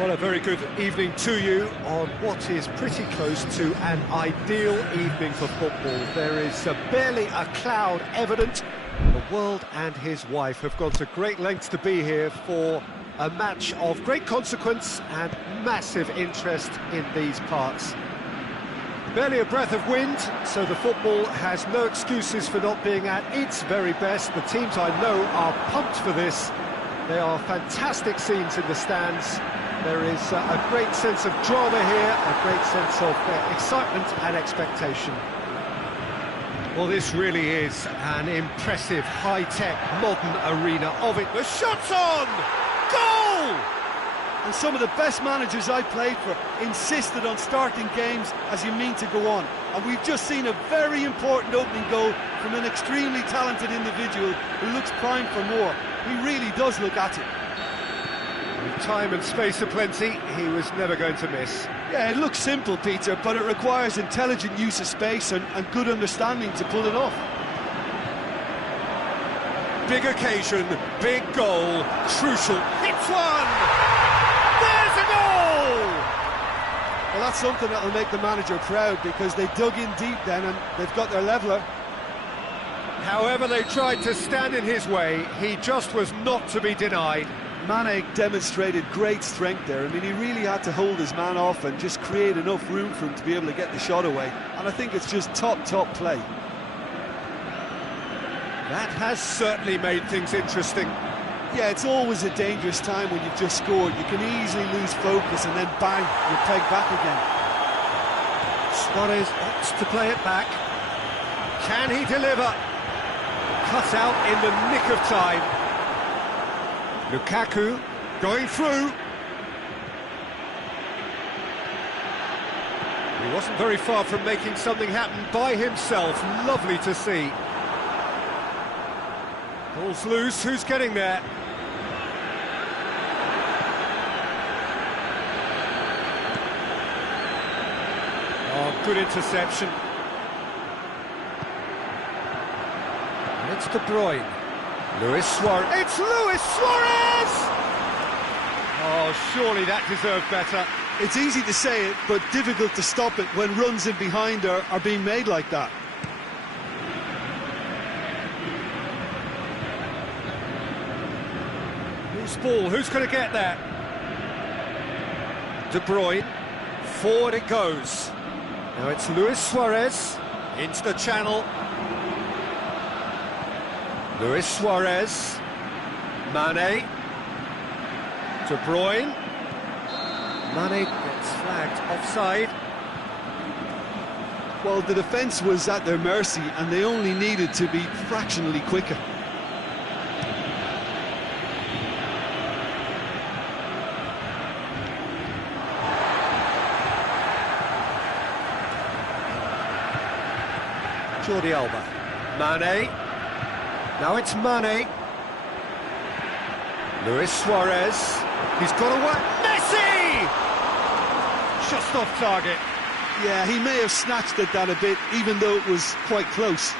Well, a very good evening to you on what is pretty close to an ideal evening for football. There is barely a cloud evident. The world and his wife have gone to great lengths to be here for a match of great consequence and massive interest in these parts. Barely a breath of wind, so the football has no excuses for not being at its very best. The teams I know are pumped for this. They are fantastic scenes in the stands. There is a great sense of drama here, a great sense of excitement and expectation. Well, this really is an impressive, high-tech, modern arena of it. The shot's on! Goal! And some of the best managers I played for insisted on starting games as you mean to go on. And we've just seen a very important opening goal from an extremely talented individual who looks primed for more. He really does look at it. With time and space aplenty, he was never going to miss. Yeah, it looks simple, Peter, but it requires intelligent use of space and good understanding to pull it off. Big occasion, big goal, crucial. Hits one! There's a goal! Well, that's something that'll make the manager proud because they dug in deep then and they've got their leveller. However they tried to stand in his way, he just was not to be denied. Mane demonstrated great strength there. I mean, he really had to hold his man off and just create enough room for him to be able to get the shot away. And I think it's just top play. That has certainly made things interesting. Yeah, it's always a dangerous time when you've just scored. You can easily lose focus and then bang, you're pegged back again. Suarez opts to play it back. Can he deliver? Cut out in the nick of time. Lukaku going through. He wasn't very far from making something happen by himself. Lovely to see. Ball's loose, who's getting there? Oh, good interception. And it's De Bruyne. Luis Suarez. It's Luis Suarez! Oh, surely that deserved better. It's easy to say it, but difficult to stop it when runs in behind are being made like that. Loose ball, who's going to get there? De Bruyne, forward it goes. Now it's Luis Suarez, into the channel. Luis Suarez, Mane, De Bruyne. Mane gets flagged offside. Well, the defence was at their mercy and they only needed to be fractionally quicker. Jordi Alba, Mane, now it's Mane, Luis Suarez, he's got away, Messi! Just off target. Yeah, he may have snatched at that a bit, even though it was quite close.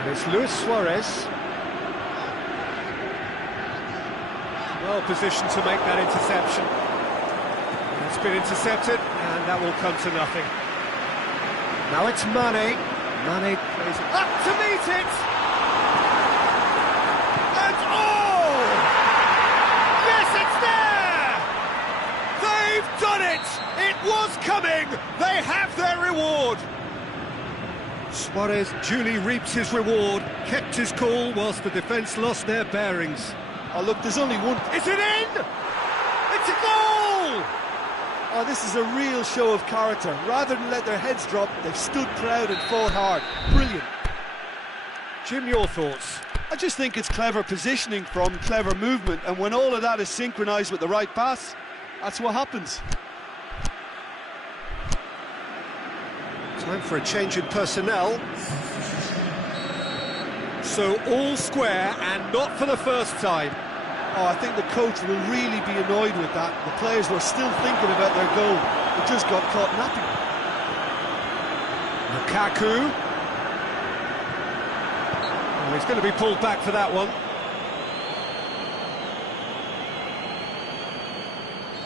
And it's Luis Suarez. Well positioned to make that interception. It's been intercepted, and that will come to nothing. Now it's Mane. Mane plays it up to meet it! And oh! Yes, it's there! They've done it! It was coming! They have their reward! Suarez duly reaps his reward, kept his cool whilst the defence lost their bearings. Oh, look, there's only one. Is it in? It's a goal! Oh, this is a real show of character. Rather than let their heads drop, they've stood proud and fought hard. Brilliant. Jim, your thoughts? I just think it's clever positioning from clever movement, and when all of that is synchronised with the right pass, that's what happens. Time for a change in personnel. So all square, and not for the first time. Oh, I think the coach will really be annoyed with that. The players were still thinking about their goal. It just got caught napping. Lukaku. Oh, he's going to be pulled back for that one.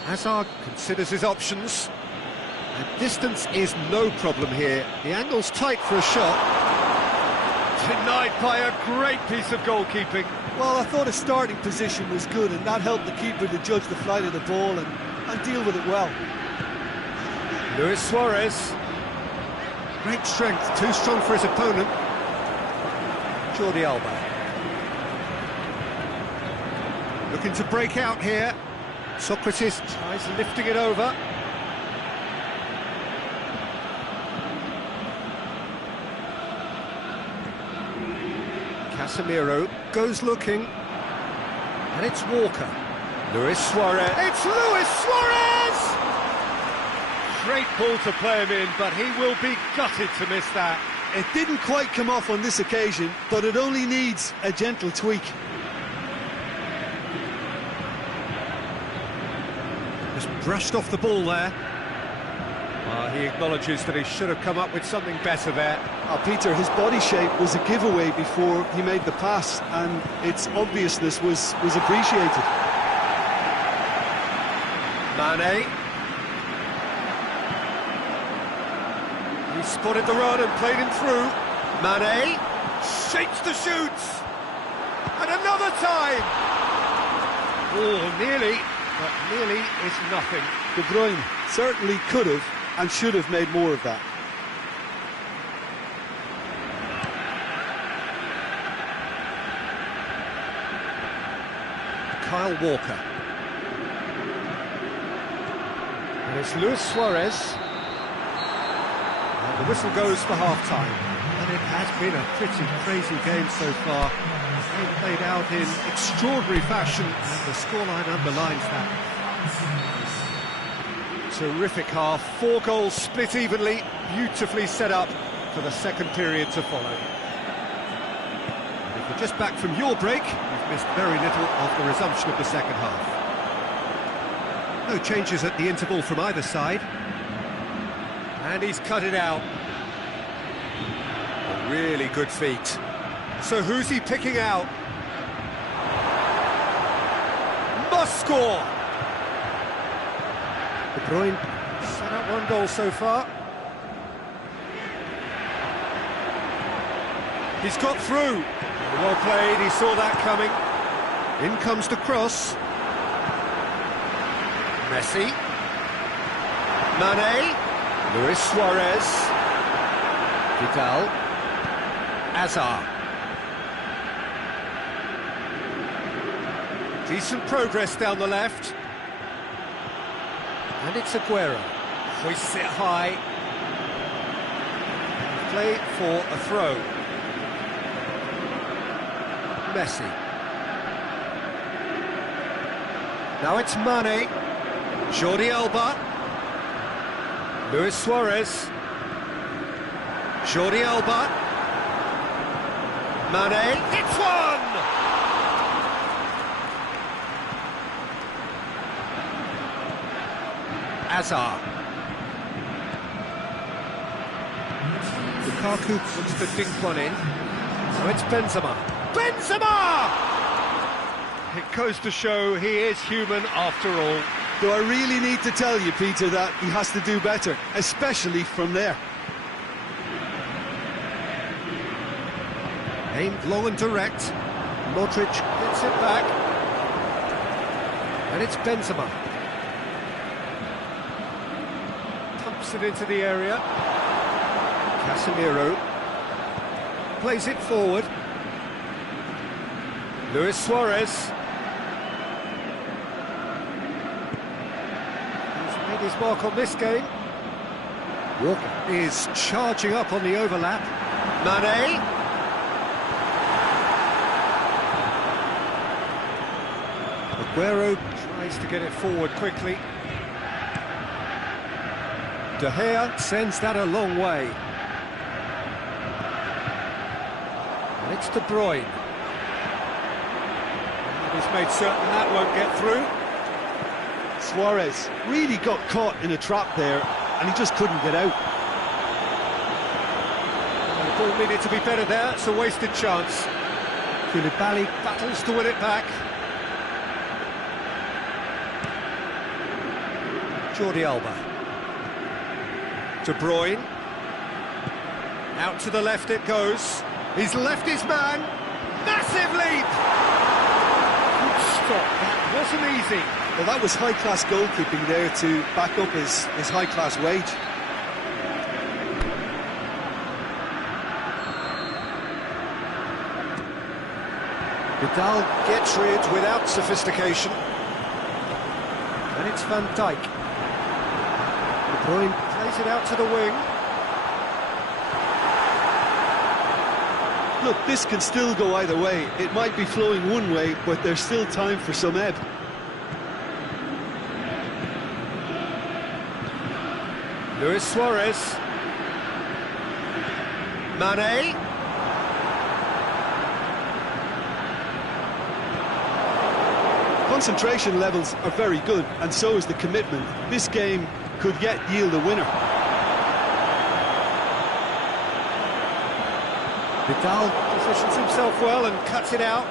Hazard considers his options. And distance is no problem here. The angle's tight for a shot. Denied by a great piece of goalkeeping. Well, I thought his starting position was good, and that helped the keeper to judge the flight of the ball and deal with it well. Luis Suarez. Great strength, too strong for his opponent. Jordi Alba. Looking to break out here. Socrates tries lifting it over. Casemiro goes looking. And it's Walker. Luis Suarez. It's Luis Suarez! Great ball to play him in, but he will be gutted to miss that. It didn't quite come off on this occasion, but it only needs a gentle tweak. Just brushed off the ball there. He acknowledges that he should have come up with something better there. Peter, his body shape was a giveaway before he made the pass, and its obviousness was appreciated. Mane. He spotted the run and played him through. Mane shapes the shoots. And another time. Oh, nearly, but nearly is nothing. De Bruyne certainly could have and should have made more of that. Kyle Walker. And it's Luis Suarez. And the whistle goes for half-time. And it has been a pretty crazy game so far. They've played out in extraordinary fashion, and the scoreline underlines that. Terrific half, 4 goals split evenly, beautifully set up for the second period to follow. And if you're just back from your break, you've missed very little of the resumption of the second half. No changes at the interval from either side. And he's cut it out. A really good feat. So who's he picking out? Must score! De Bruyne set up 1 goal so far. He's got through. Well played, he saw that coming. In comes the cross. Messi. Mane. Luis Suarez. Vidal. Hazard. Decent progress down the left. And it's Aguero. Hoists it high. Play for a throw. Messi. Now it's Mane. Jordi Alba. Luis Suarez. Jordi Alba. Mane. It's one! Hazard. Lukaku wants to dink one in. So it's Benzema. Benzema! It goes to show he is human after all. Do I really need to tell you, Peter, that he has to do better, especially from there? Aimed long and direct. Modric gets it back. And it's Benzema. Pumps it into the area. Casemiro plays it forward. Luis Suarez. He's made his mark on this game. Walker is charging up on the overlap. Mane. Aguero tries to get it forward quickly. De Gea sends that a long way. And it's De Bruyne. And he's made certain that won't get through. Suarez really got caught in a trap there, and he just couldn't get out. Ball needed to be better there, it's a wasted chance. Koulibaly battles to win it back. Jordi Alba. De Bruyne. Out to the left it goes. He's left his man. Massive leap! Good stop, that wasn't easy. Well, that was high-class goalkeeping there to back up his high-class wage. Vidal gets rid without sophistication. And it's Van Dijk. De Bruyne plays it out to the wing. Look, this can still go either way. It might be flowing one way, but there's still time for some ebb. Luis Suarez. Mane. Concentration levels are very good, and so is the commitment. This game could yet yield a winner. Vidal positions himself well and cuts it out.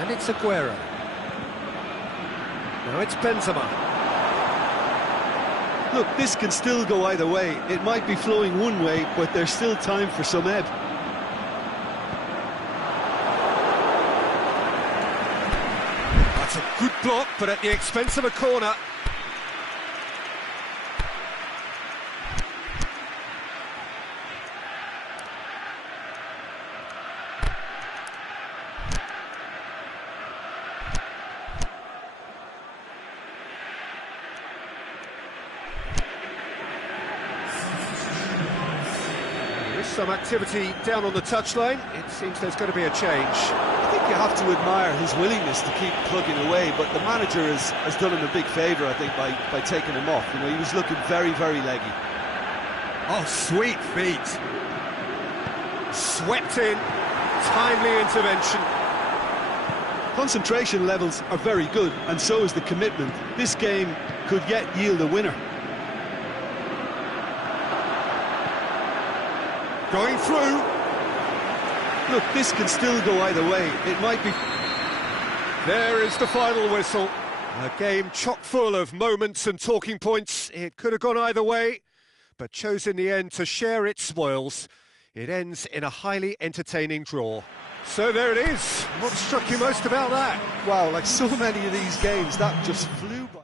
And it's Aguero. Now it's Benzema. Look, this can still go either way. It might be flowing one way, but there's still time for some ebb. That's a good block, but at the expense of a corner. Some activity down on the touchline. It seems there's going to be a change. I think you have to admire his willingness to keep plugging away, but the manager has done him a big favour, I think, by taking him off. You know, he was looking very, very leggy. Oh, sweet feet. Swept in. Timely intervention. Concentration levels are very good, and so is the commitment. This game could yet yield a winner. Going through. Look, this can still go either way. It might be... There is the final whistle. A game chock full of moments and talking points. It could have gone either way, but chose in the end to share its spoils. It ends in a highly entertaining draw. So there it is. What struck you most about that? Wow, like so many of these games, that just flew by.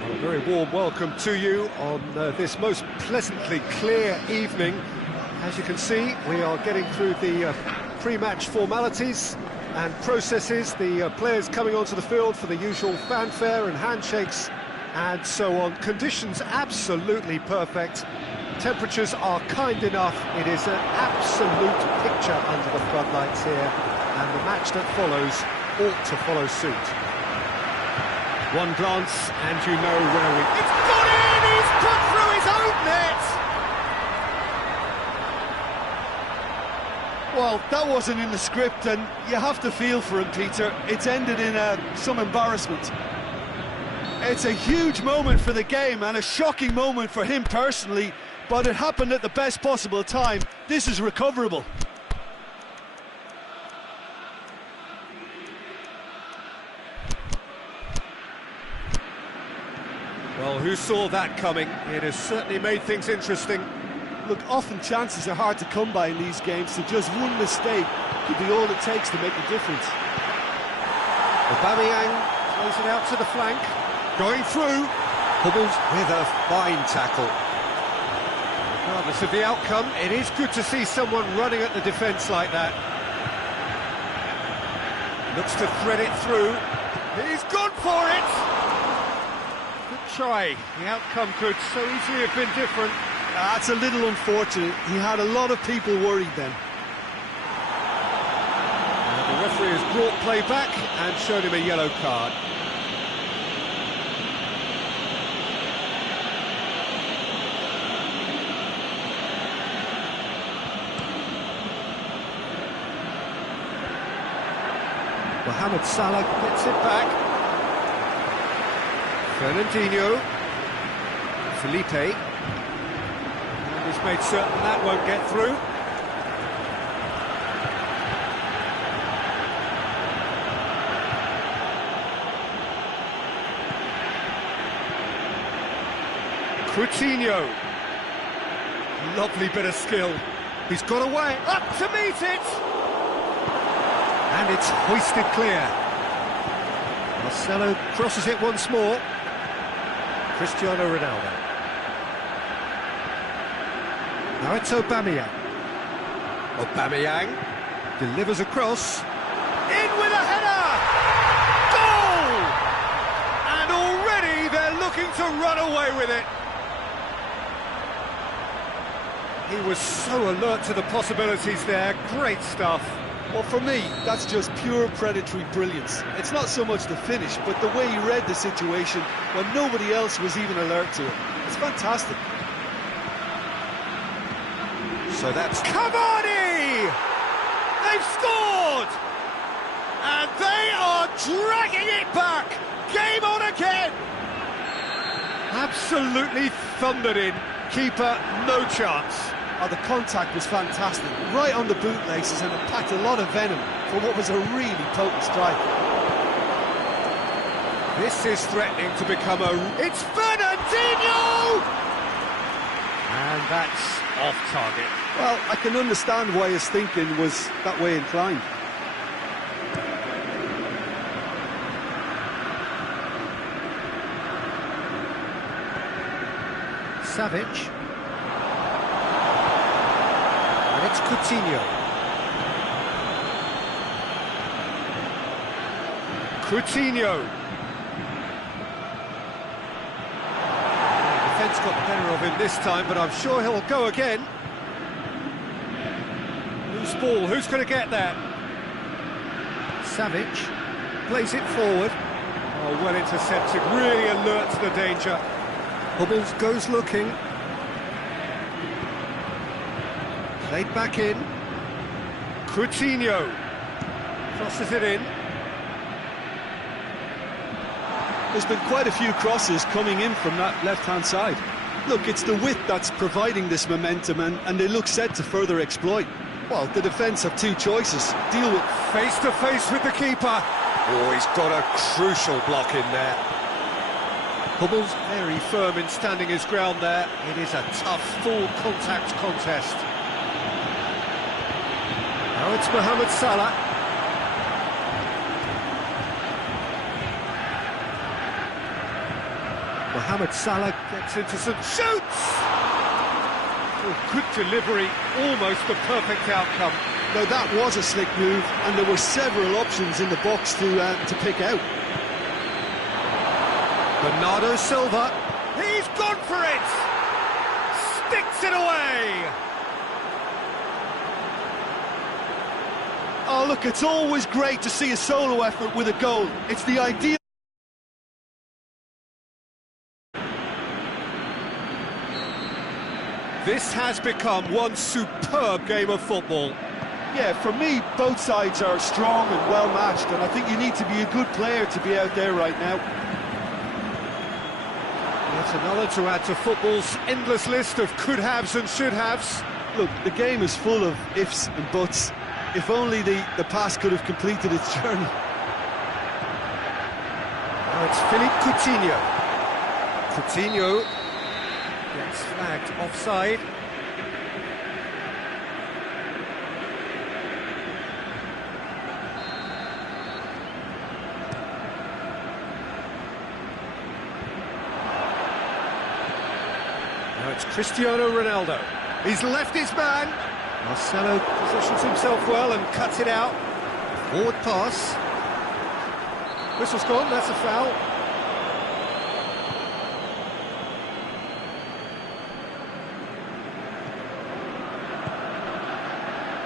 A very warm welcome to you on this most pleasantly clear evening. As you can see, we are getting through the pre-match formalities and processes, the players coming onto the field for the usual fanfare and handshakes and so on. Conditions absolutely perfect. Temperatures are kind enough. It is an absolute picture under the floodlights here, and the match that follows ought to follow suit. One glance and you know where we... It's got in! He's put through his own net! Well, that wasn't in the script, and you have to feel for him, Peter. It's ended in some embarrassment. It's a huge moment for the game and a shocking moment for him personally, but it happened at the best possible time. This is recoverable. Well, who saw that coming? It has certainly made things interesting. Look, often chances are hard to come by in these games, so just one mistake could be all it takes to make a difference. Aubameyang plays it out to the flank. Going through. Hummels with a fine tackle. Regardless of the outcome, it is good to see someone running at the defence like that. Looks to thread it through. He's gone for it! Good try. The outcome could so easily have been different. That's a little unfortunate. He had a lot of people worried then. The referee has brought play back and shown him a yellow card. Mohamed Salah gets it back. Fernandinho. Felipe. And he's made certain that won't get through. Coutinho. Lovely bit of skill. He's got away. Up to meet it! And it's hoisted clear. Marcelo crosses it once more. Cristiano Ronaldo. Now it's Aubameyang. Aubameyang delivers across. In with a header! Goal! And already they're looking to run away with it. He was so alert to the possibilities there. Great stuff. Well, for me, that's just pure predatory brilliance. It's not so much the finish, but the way he read the situation when nobody else was even alert to it. It's fantastic. So that's Cavani! They've scored! And they are dragging it back! Game on again! Absolutely thundered in. Keeper, no chance. Oh, the contact was fantastic, right on the bootlaces, and it packed a lot of venom for what was a really potent strike. This is threatening to become a... It's Fernandinho! And that's off target. Well, I can understand why his thinking was that way inclined. Savic. And it's Coutinho. Coutinho. The defence got the better of him this time, but I'm sure he'll go again. Loose ball, who's going to get that? Savic plays it forward. Oh, well intercepted, really alert to the danger. Hummels goes looking. Played back in. Coutinho crosses it in. There's been quite a few crosses coming in from that left-hand side. Look, it's the width that's providing this momentum, and they look set to further exploit. Well, the defence have two choices. Deal with... Face-to-face with the keeper. Oh, he's got a crucial block in there. Hummels very firm in standing his ground there. It is a tough, full-contact contest. Now it's Mohamed Salah. Mohamed Salah gets into some shoots! Oh, good delivery, almost the perfect outcome. Now that was a slick move, and there were several options in the box to pick out. Bernardo Silva, he's gone for it! Sticks it away! Oh, look, it's always great to see a solo effort with a goal. It's the ideal... This has become one superb game of football. Yeah, for me, both sides are strong and well-matched, and I think you need to be a good player to be out there right now. Yet another to add to football's endless list of could-haves and should-haves. Look, the game is full of ifs and buts. If only the pass could have completed its journey. Now it's Philippe Coutinho. Coutinho gets flagged offside. Now it's Cristiano Ronaldo. He's left his man. Marcelo positions himself well and cuts it out. Forward pass. Whistle's gone, that's a foul.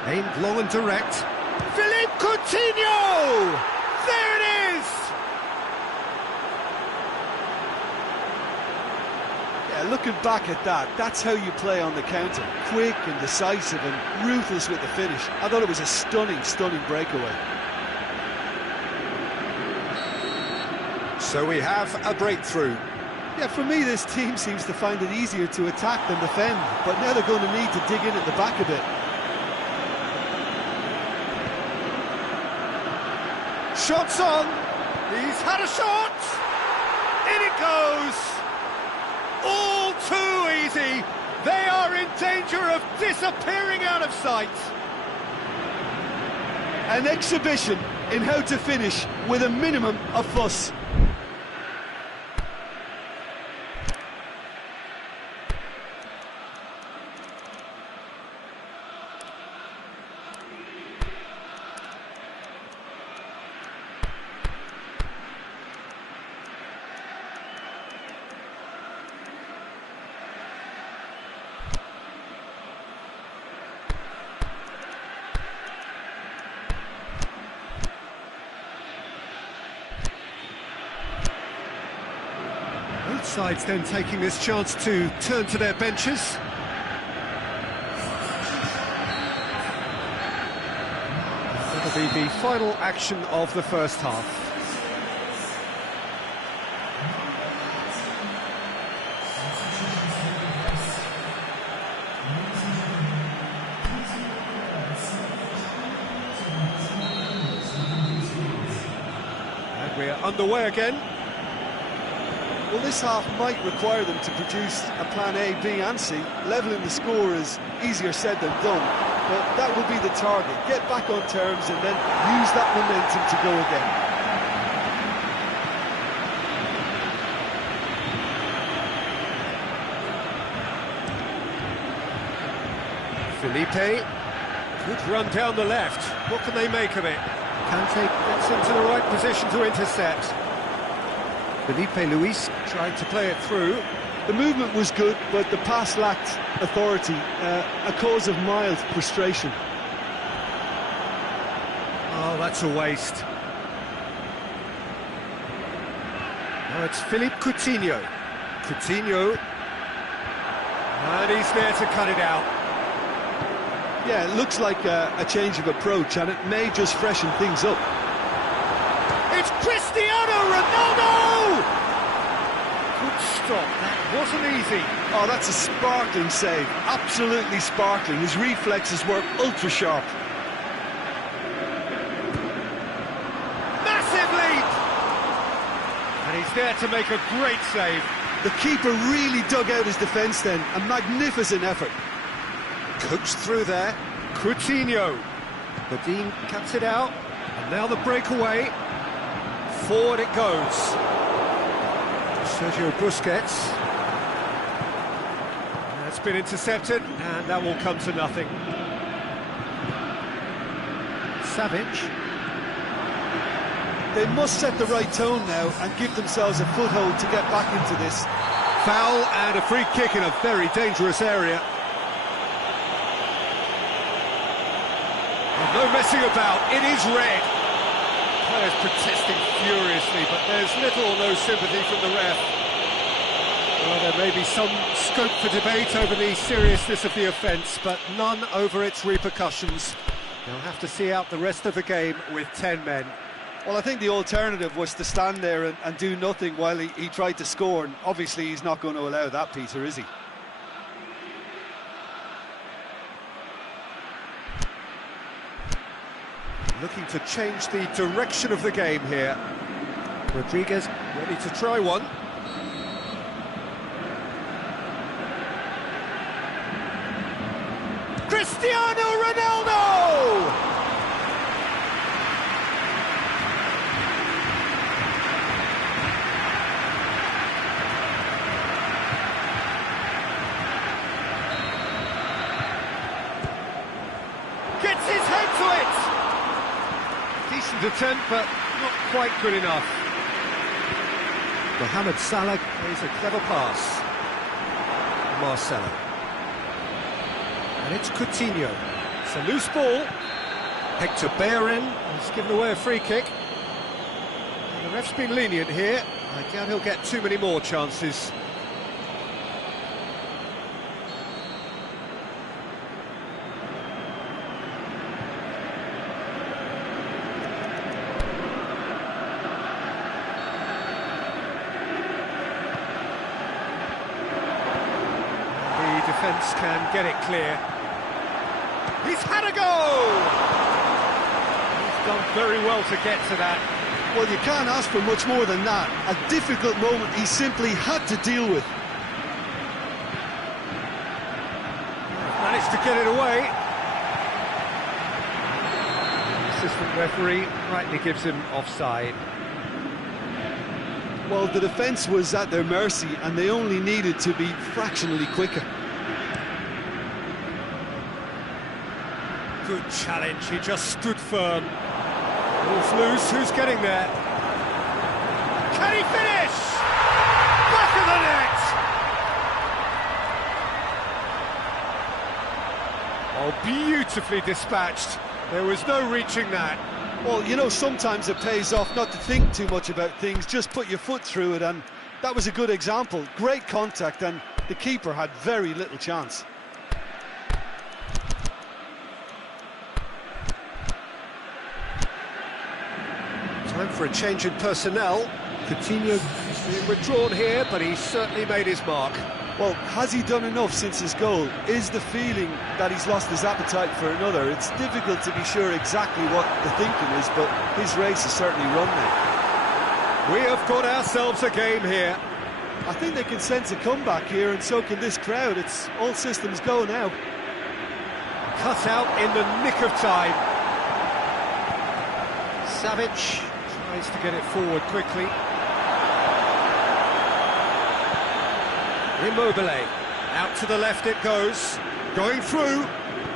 Aimed long and direct. Philippe Coutinho! There it is! Yeah, looking back at that, that's how you play on the counter. Quick and decisive and ruthless with the finish. I thought it was a stunning, stunning breakaway. So we have a breakthrough. Yeah, for me, this team seems to find it easier to attack than defend, but now they're going to need to dig in at the back a bit. Shots on. He's had a shot. In it goes. All too easy. They are in danger of disappearing out of sight. An exhibition in how to finish with a minimum of fuss. Both sides then taking this chance to turn to their benches. That'll be the final action of the first half. And we're underway again. Well, this half might require them to produce a plan A, B and C. Levelling the score is easier said than done, but that will be the target. Get back on terms and then use that momentum to go again. Felipe, good run down the left. What can they make of it? Kante gets into the right position to intercept. Felipe Luis tried to play it through. The movement was good, but the pass lacked authority, a cause of mild frustration. Oh, that's a waste. Now it's Philippe Coutinho. Coutinho. And he's there to cut it out. Yeah, it looks like a change of approach, and it may just freshen things up. It's Cristiano Ronaldo! Good stop, that wasn't easy. Oh, that's a sparkling save, absolutely sparkling. His reflexes were ultra sharp. Massive leap! And he's there to make a great save. The keeper really dug out his defence then, a magnificent effort. Coached through there, Coutinho. Badin cuts it out, and now the breakaway. Forward it goes. Sergio Busquets. That's been intercepted, and that will come to nothing. Savic. They must set the right tone now and give themselves a foothold to get back into this. Foul and a free kick in a very dangerous area. And no messing about, it is red. Players protesting furiously, but there's little or no sympathy from the ref. Well, there may be some scope for debate over the seriousness of the offence, but none over its repercussions. They'll have to see out the rest of the game with 10 men. Well, I think the alternative was to stand there and do nothing while he tried to score, and obviously he's not going to allow that, Peter, is he? Looking to change the direction of the game here. Rodriguez ready to try one. Cristiano Ronaldo! decent attempt, but not quite good enough. Mohamed Salah plays a clever pass. Marcelo. And it's Coutinho. It's a loose ball. Hector Bellerin has given away a free kick. And the ref's been lenient here. I doubt he'll get too many more chances. Defence can get it clear. He's had a go! He's done very well to get to that. Well, you can't ask for much more than that. A difficult moment he simply had to deal with. Managed to get it away. The assistant referee rightly gives him offside. Well, the defence was at their mercy and they only needed to be fractionally quicker. Good challenge, he just stood firm. Ball's loose, who's getting there? Can he finish? Back of the net! Oh, beautifully dispatched. There was no reaching that. Well, you know, sometimes it pays off not to think too much about things, just put your foot through it, and that was a good example. Great contact, and the keeper had very little chance. Time for a change in personnel. Coutinho is being withdrawn here, but he's certainly made his mark. Well, has he done enough since his goal? Is the feeling that he's lost his appetite for another? It's difficult to be sure exactly what the thinking is, but his race is certainly run now. We have got ourselves a game here. I think they can sense a comeback here, and so can this crowd. It's all systems go now. Cut out in the nick of time. Savic tries to get it forward quickly. Immobile, out to the left it goes, going through,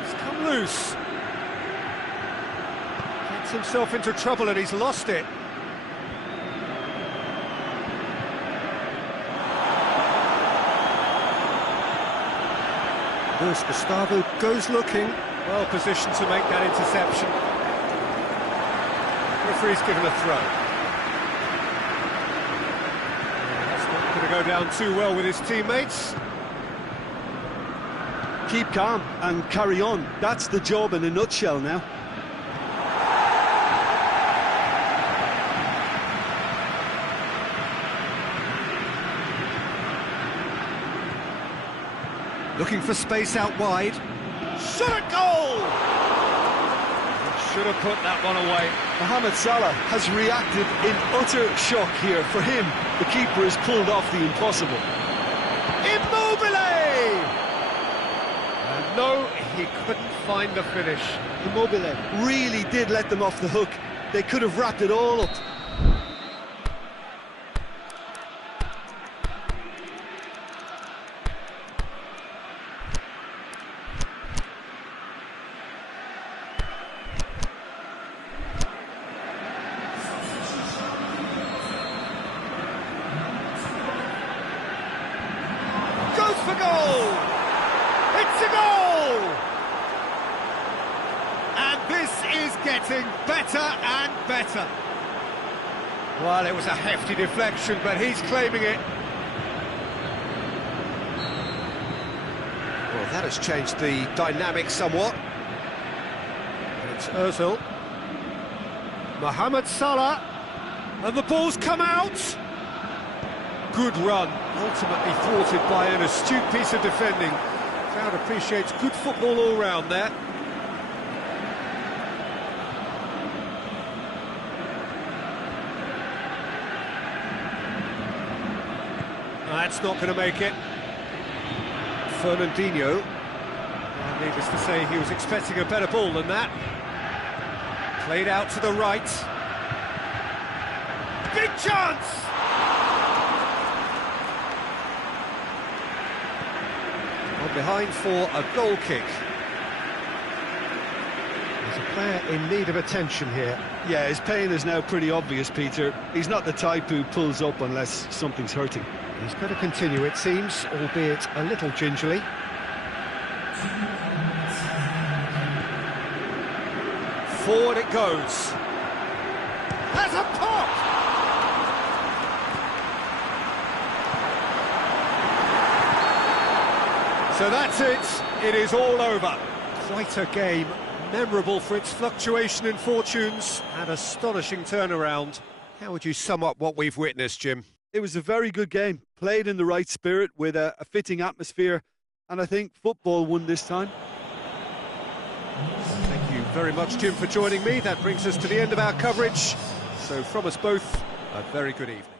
it's come loose. Gets himself into trouble and he's lost it. Luis Gustavo goes looking, well positioned to make that interception. Referee's given a throw. Going to go down too well with his teammates. Keep calm and carry on. That's the job in a nutshell now. Looking for space out wide. Shot at goal! Should have put that one away. Mohamed Salah has reacted in utter shock here. For him, the keeper has pulled off the impossible. Immobile! And no, he couldn't find the finish. Immobile really did let them off the hook. They could have wrapped it all up. For goal! It's a goal! And this is getting better and better. Well, it was a hefty deflection, but he's claiming it. Well, that has changed the dynamic somewhat. And it's Ozil. Mohamed Salah. And the ball's come out. Good run, ultimately thwarted by an astute piece of defending. Crowd appreciates good football all round there. That's not going to make it. Fernandinho. Well, needless to say, he was expecting a better ball than that. Played out to the right. Big chance! Behind for a goal kick. There's a Player in need of attention here. Yeah, his pain is now pretty obvious, Peter. He's not the type who pulls up unless something's hurting. He's going to continue, it seems, albeit a little gingerly. Forward it goes. Has a pop! So that's it. It is all over. Quite a game. Memorable for its fluctuation in fortunes and astonishing turnaround. How would you sum up what we've witnessed, Jim? It was a very good game, played in the right spirit with a fitting atmosphere, and I think football won this time. Thank you very much, Jim, for joining me. That brings us to the end of our coverage. So from us both, a very good evening.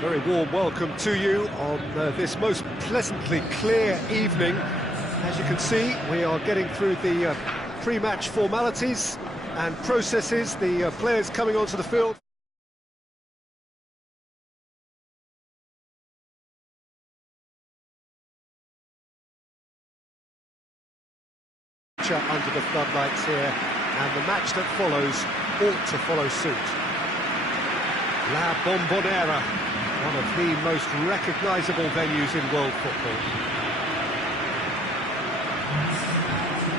Very warm welcome to you on this most pleasantly clear evening. As you can see, we are getting through the pre-match formalities and processes, the players coming onto the field. Under the floodlights here, and the match that follows ought to follow suit. La Bombonera, one of the most recognisable venues in world football.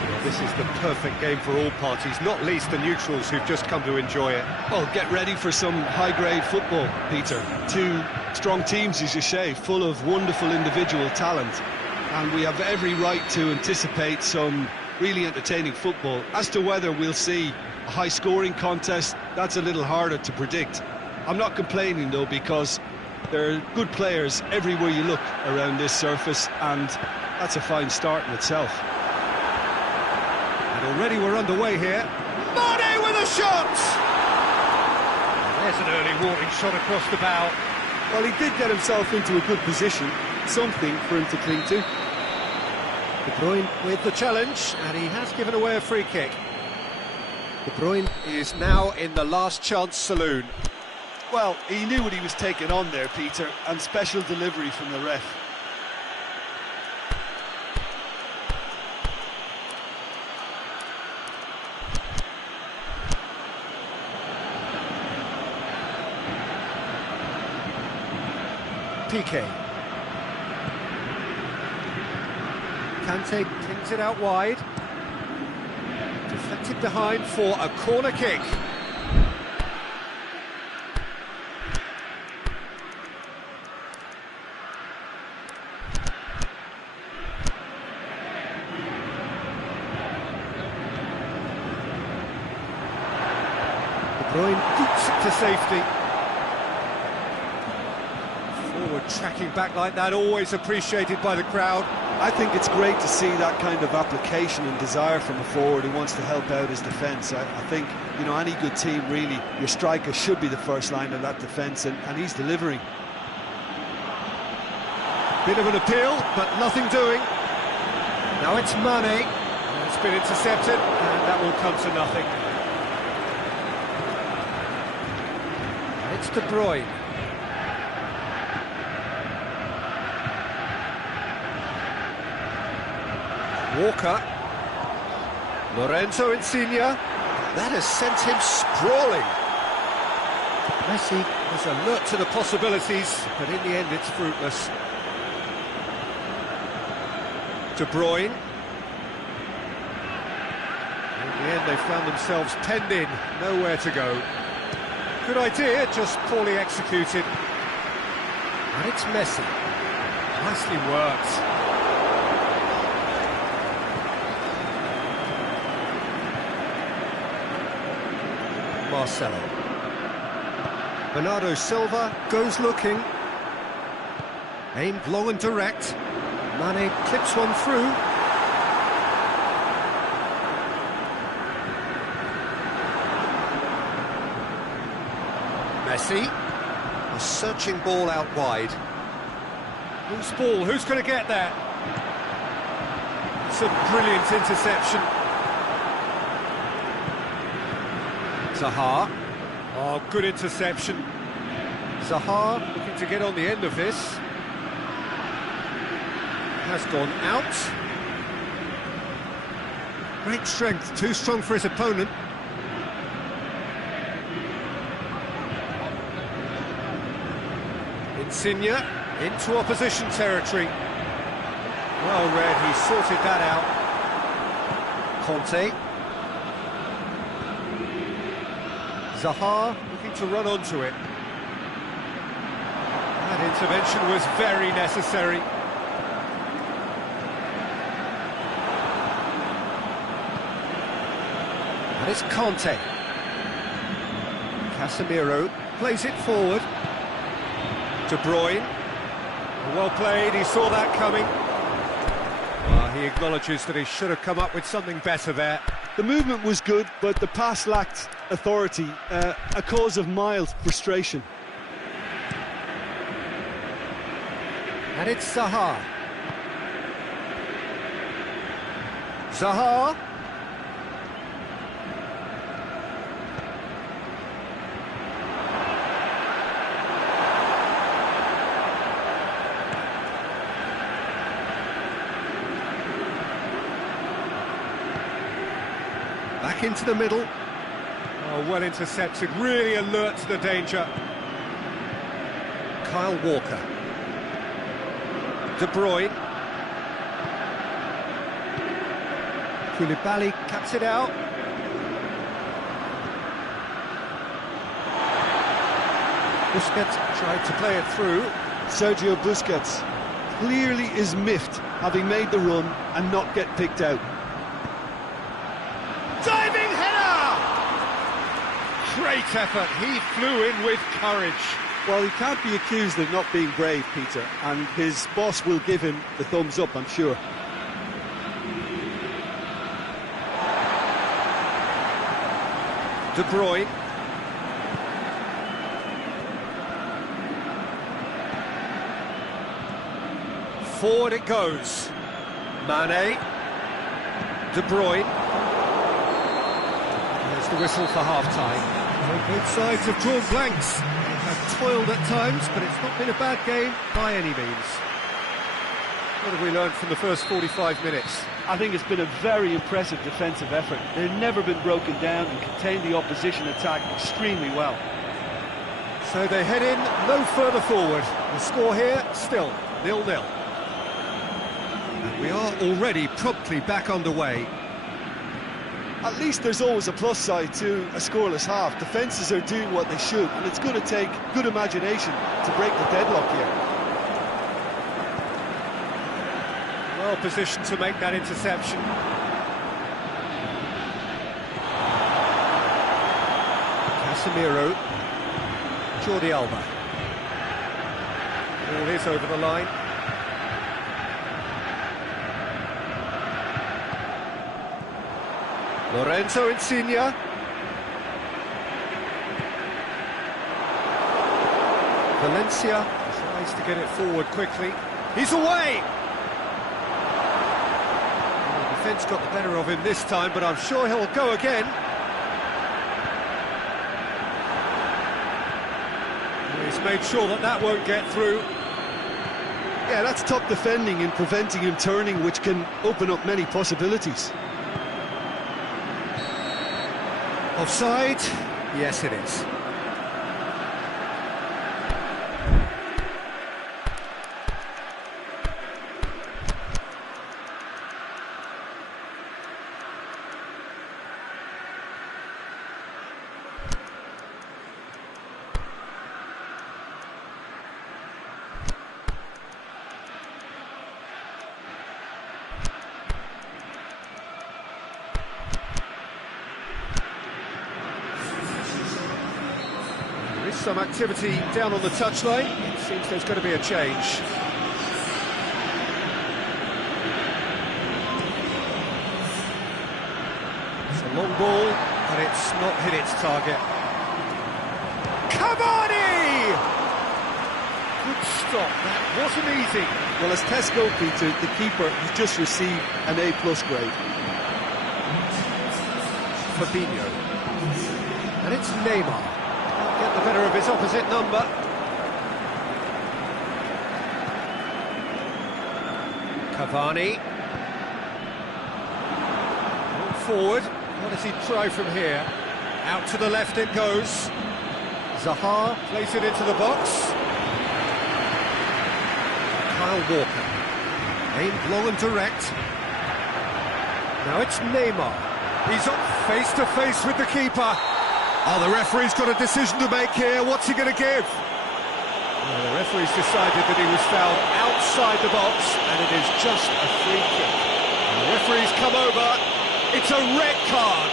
Well, this is the perfect game for all parties, not least the neutrals who've just come to enjoy it. Well, get ready for some high-grade football, Peter. Two strong teams, as you say, full of wonderful individual talent. And we have every right to anticipate some really entertaining football. As to whether we'll see a high-scoring contest, that's a little harder to predict. I'm not complaining, though, because there are good players everywhere you look around this surface, and that's a fine start in itself. And already we're underway here. Mane with a shot! There's an early warning shot across the bow. Well, he did get himself into a good position, something for him to cling to. De Bruyne with the challenge, and he has given away a free kick. De Bruyne is now in the last chance saloon. Well, he knew what he was taking on there, Peter, and special delivery from the ref. Piqué. Kante pins it out wide. Deflected behind for a corner kick. De Bruyne keeps it to safety. Forward tracking back like that, always appreciated by the crowd. I think it's great to see that kind of application and desire from a forward who wants to help out his defence. I think, you know, any good team, really, your striker should be the first line of that defence, and he's delivering. Bit of an appeal, but nothing doing. Now it's Mane. It's been intercepted, and that will come to nothing. And it's De Bruyne. Walker. Lorenzo Insigne. That has sent him sprawling. Messi was alert to the possibilities, but in the end it's fruitless. De Bruyne. In the end they found themselves penned in, nowhere to go. Good idea, just poorly executed. And it's Messi. Nicely worked. Marcelo. Bernardo Silva goes looking. Aimed long and direct. Mane clips one through. Messi. A searching ball out wide. Loose ball, who's going to get that? It's a brilliant interception. Zaha. Oh, good interception. Zaha looking to get on the end of this. Has gone out. Great strength, too strong for his opponent. Insigne into opposition territory. Well read, he sorted that out. Conte. Zaha looking to run onto it. That intervention was very necessary. And it's Conte. Casemiro plays it forward. De Bruyne. Well played, he saw that coming. He acknowledges that he should have come up with something better there. The movement was good, but the pass lacked authority, a cause of mild frustration. And it's Zaha. Zaha. Back into the middle. Oh, well intercepted, really alert to the danger. Kyle Walker. De Bruyne. Koulibaly cuts it out. Busquets tried to play it through. Sergio Busquets clearly is miffed, having made the run and not get picked out. Diving header! Great effort, he flew in with courage. Well, he can't be accused of not being brave, Peter, and his boss will give him the thumbs up, I'm sure. De Bruyne. Forward it goes. Mane. De Bruyne. There's the whistle for half-time. Well, both sides have drawn blanks. They have toiled at times, but it's not been a bad game by any means. What have we learned from the first 45 minutes? I think it's been a very impressive defensive effort. They've never been broken down and contained the opposition attack extremely well. So they head in no further forward. The score here, still 0-0. And we are already promptly back underway. At least there's always a plus side to a scoreless half. Defences are doing what they should, and it's going to take good imagination to break the deadlock here. Well positioned to make that interception. Casemiro. Jordi Alba. Ball is over the line. Lorenzo Insigne. Valencia tries to get it forward quickly. He's away! Well, the defence got the better of him this time, but I'm sure he'll go again. He's made sure that that won't get through. Yeah, that's top defending and preventing him turning, which can open up many possibilities. Offside? Yes, it is. some activity down on the touchline. It seems there's going to be a change. It's a long ball, but it's not hit its target. Cavani! Good stop, that wasn't easy. Well, as test goalkeeper, the keeper has just received an A+ grade. Fabinho. And it's Neymar. Can't get the better of his opposite number. Cavani. Forward. What does he try from here? Out to the left it goes. Zaha plays it into the box. Kyle Walker. Aimed long and direct. Now it's Neymar. He's up face-to-face with the keeper. Oh, the referee's got a decision to make here. What's he going to give? Well, the referee's decided that he was fouled outside the box, and it is just a free kick. And the referee's come over. It's a red card.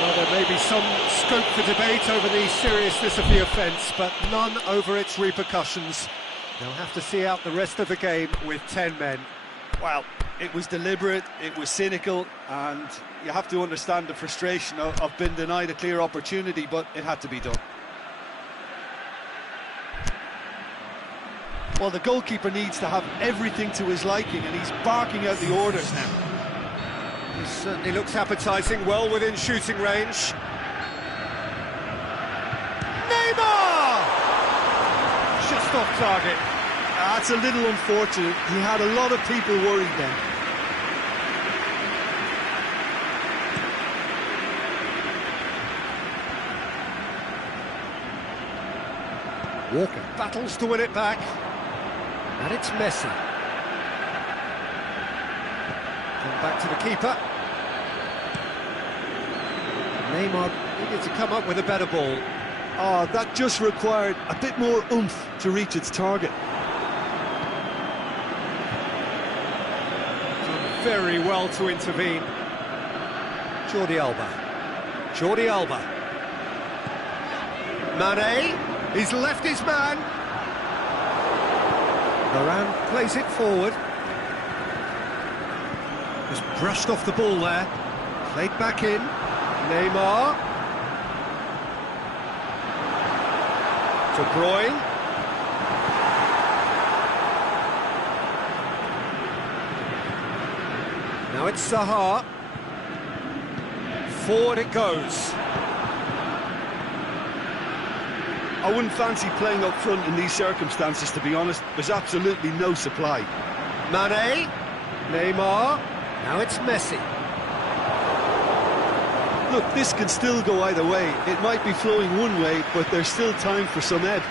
Well, there may be some scope for debate over the seriousness of the offence, but none over its repercussions. They'll have to see out the rest of the game with 10 men. Well, it was deliberate, it was cynical, and you have to understand the frustration of being denied a clear opportunity, but it had to be done. Well, the goalkeeper needs to have everything to his liking, and he's barking out the orders now. He certainly looks appetising, well within shooting range. Neymar! Just off target. That's a little unfortunate. He had a lot of people worried then. Walker battles to win it back. And it's Messi. Come back to the keeper. Neymar needed to come up with a better ball. Oh, that just required a bit more oomph to reach its target. Done very well to intervene. Jordi Alba. Jordi Alba. Mane. He's left his man. Varane plays it forward. Just brushed off the ball there. Played back in. Neymar. De Bruyne. Now it's Zaha. Forward it goes. I wouldn't fancy playing up front in these circumstances, to be honest. There's absolutely no supply. Mane. Neymar. Now it's Messi. Look, this can still go either way. It might be flowing one way, but there's still time for some ebb.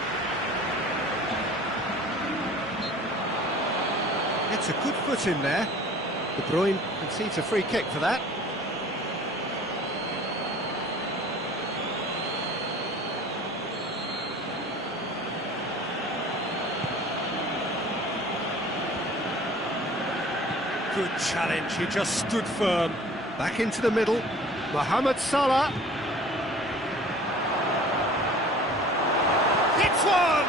It's a good foot in there. De Bruyne concedes a free kick for that. Good challenge, he just stood firm. Back into the middle. Mohamed Salah. It's one!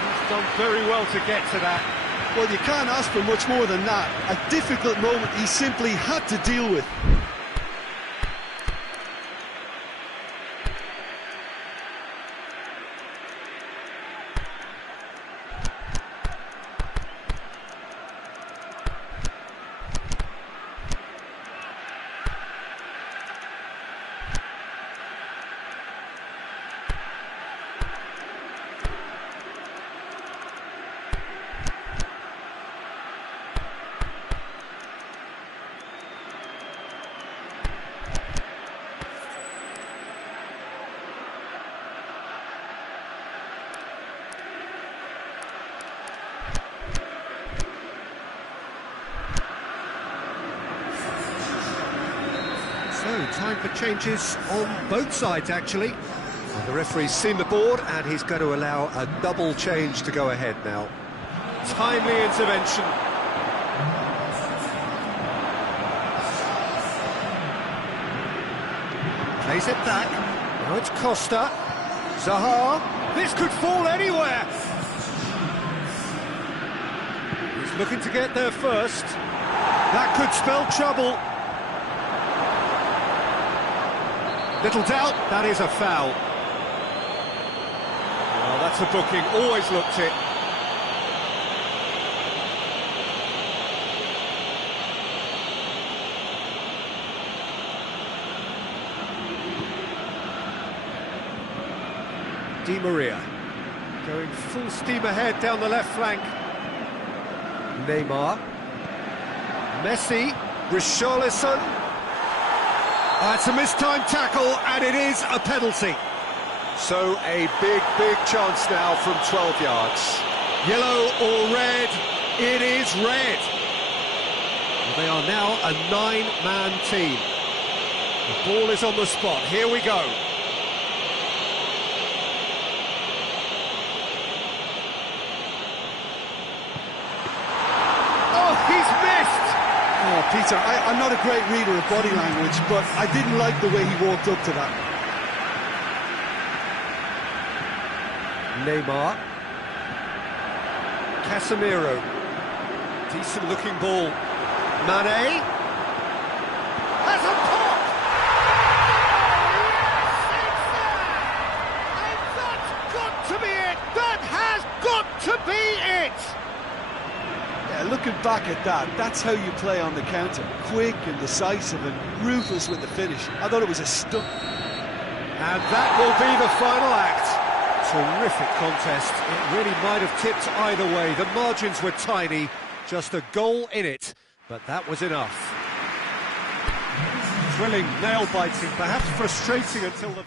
He's done very well to get to that. Well, you can't ask for much more than that. A difficult moment he simply had to deal with. So, time for changes on both sides, actually. Well, the referee's seen the board, and he's going to allow a double change to go ahead now. Timely intervention. Plays it back. Now it's Costa. Zaha. This could fall anywhere. He's looking to get there first. That could spell trouble. Little doubt, that is a foul. Well, that's a booking, always looked it. Di Maria going full steam ahead down the left flank. Neymar. Messi. Richarlison. It's a mistimed tackle and it is a penalty. So a big chance now from 12 yards. Yellow or red? It is red. Well, they are now a 9-man team. The ball is on the spot. Here we go. Oh, Peter, I'm not a great reader of body language, but I didn't like the way he walked up to that. Neymar. Casemiro. Decent looking ball. Mane. Has a pop! Yes, it's there! And that's got to be it! That has got to be it! Looking back at that, that's how you play on the counter. Quick and decisive and ruthless with the finish. I thought it was a stunt. And that will be the final act. Terrific contest. It really might have tipped either way. The margins were tiny, just a goal in it, but that was enough. Thrilling, nail-biting, perhaps frustrating until the...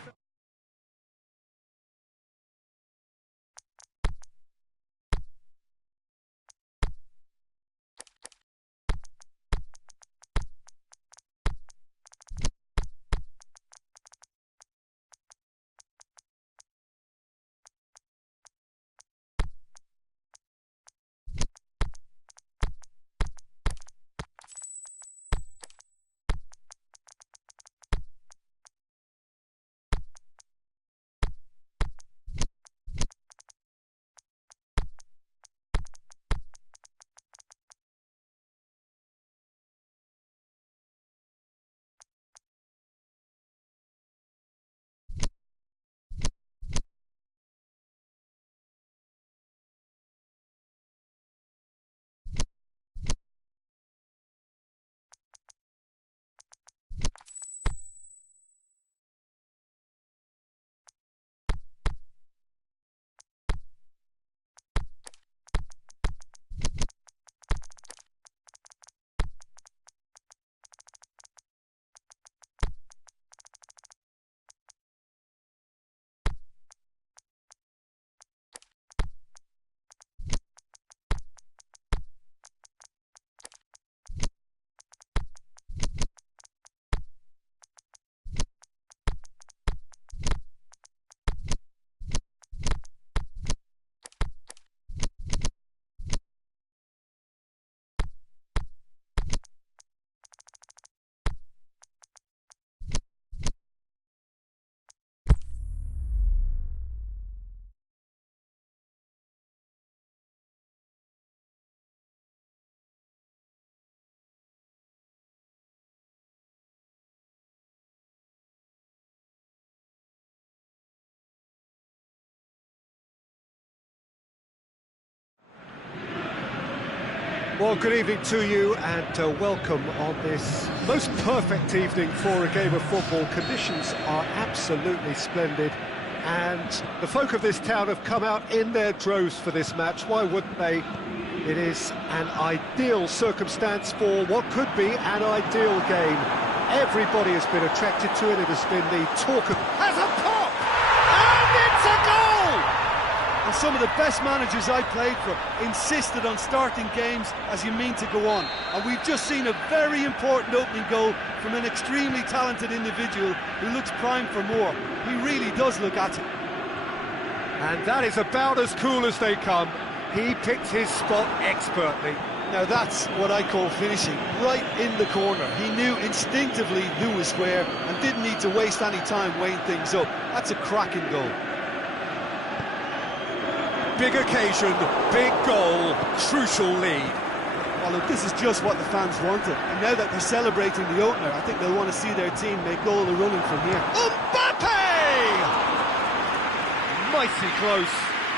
Well, good evening to you and welcome on this most perfect evening for a game of football. Conditions are absolutely splendid and the folk of this town have come out in their droves for this match. Why wouldn't they? It is an ideal circumstance for what could be an ideal game. Everybody has been attracted to it. It has been the talk of... Has a pop! And it's a goal! And some of the best managers I played for insisted on starting games as you mean to go on. And we've just seen a very important opening goal from an extremely talented individual who looks primed for more. He really does look at it. And that is about as cool as they come. He picked his spot expertly. Now that's what I call finishing, right in the corner. He knew instinctively who was where and didn't need to waste any time weighing things up. That's a cracking goal. Big occasion, big goal, crucial lead. Well, look, this is just what the fans wanted. And now that they're celebrating the opener, I think they'll want to see their team make all the running from here. Mbappe! Mighty close.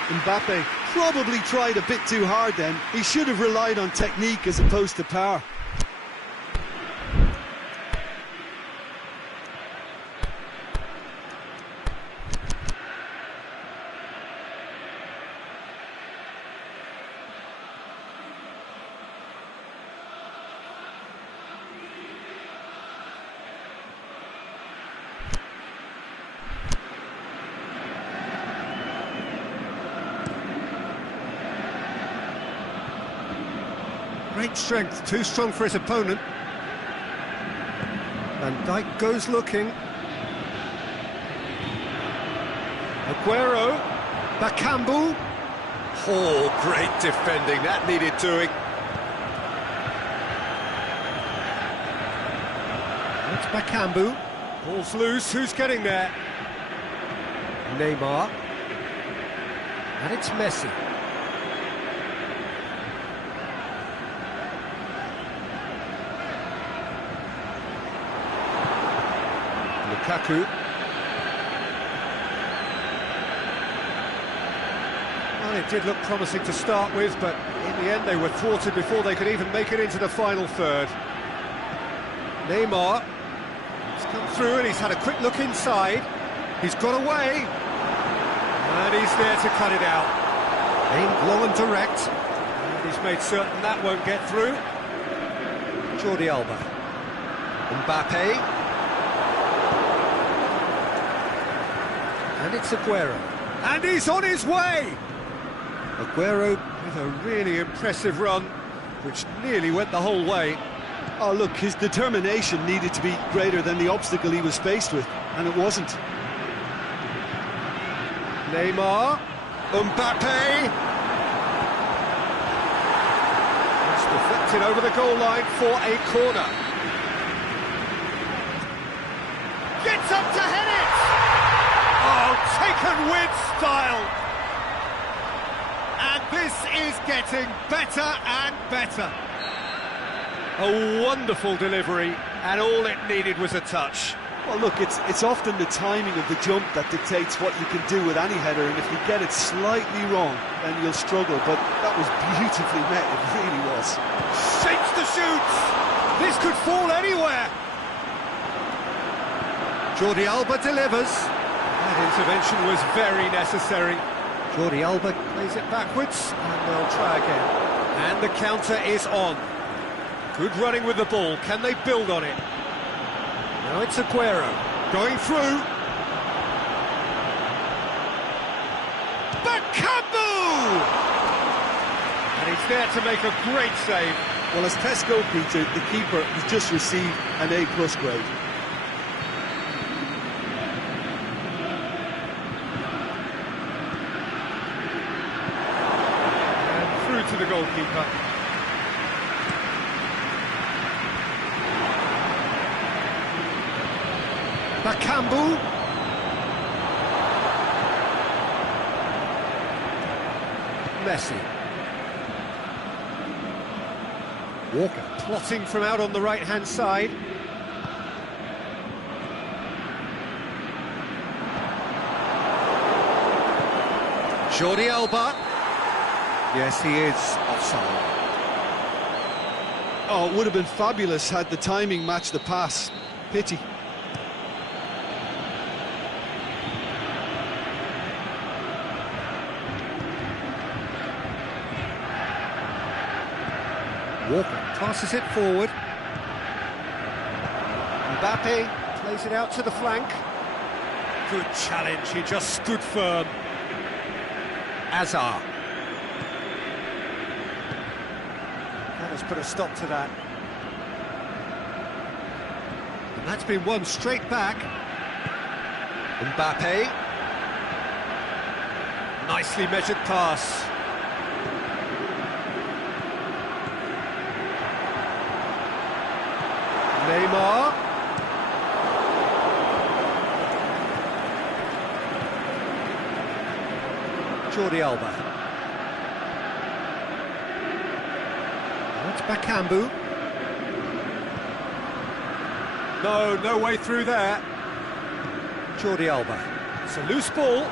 Mbappe probably tried a bit too hard then. He should have relied on technique as opposed to power. Great strength, too strong for his opponent. Van Dijk goes looking. Aguero, Bakambu. Oh, great defending, that needed doing. It's Bakambu. Ball's loose, who's getting there? Neymar. And it's Messi. Lukaku. Well, it did look promising to start with, but in the end they were thwarted before they could even make it into the final third. Neymar. He's come through and he's had a quick look inside. He's got away. And he's there to cut it out. Aimed long and direct. And he's made certain that won't get through. Jordi Alba. Mbappe. And it's Aguero. And he's on his way! Aguero with a really impressive run, which nearly went the whole way. Oh, look, his determination needed to be greater than the obstacle he was faced with, and it wasn't. Neymar. Mbappe. It's deflected over the goal line for a corner. Gets up to head it! Oh, taken with style! And this is getting better and better. A wonderful delivery, and all it needed was a touch. Well, look, it's often the timing of the jump that dictates what you can do with any header, and if you get it slightly wrong, then you'll struggle, but that was beautifully met, it really was. Shapes to shoot! This could fall anywhere! Jordi Alba delivers. That intervention was very necessary. Jordi Alba plays it backwards, and they'll try again. And the counter is on. Good running with the ball. Can they build on it? Now it's Aguero. Going through. Bakambu! And he's there to make a great save. Well, as tests go, Peter, the keeper has just received an A+ grade. And through to the goalkeeper. Bakambu. Messi. Walker plotting from out on the right-hand side. Jordi Alba. Yes, he is offside. Oh, it would have been fabulous had the timing matched the pass. Pity. Walker passes it forward. Mbappe plays it out to the flank. Good challenge, he just stood firm. Hazard. That has put a stop to that. And that's been won straight back. Mbappe. Nicely measured pass. Jordi Alba. That's Bakambu. No way through there. Jordi Alba. It's a loose ball.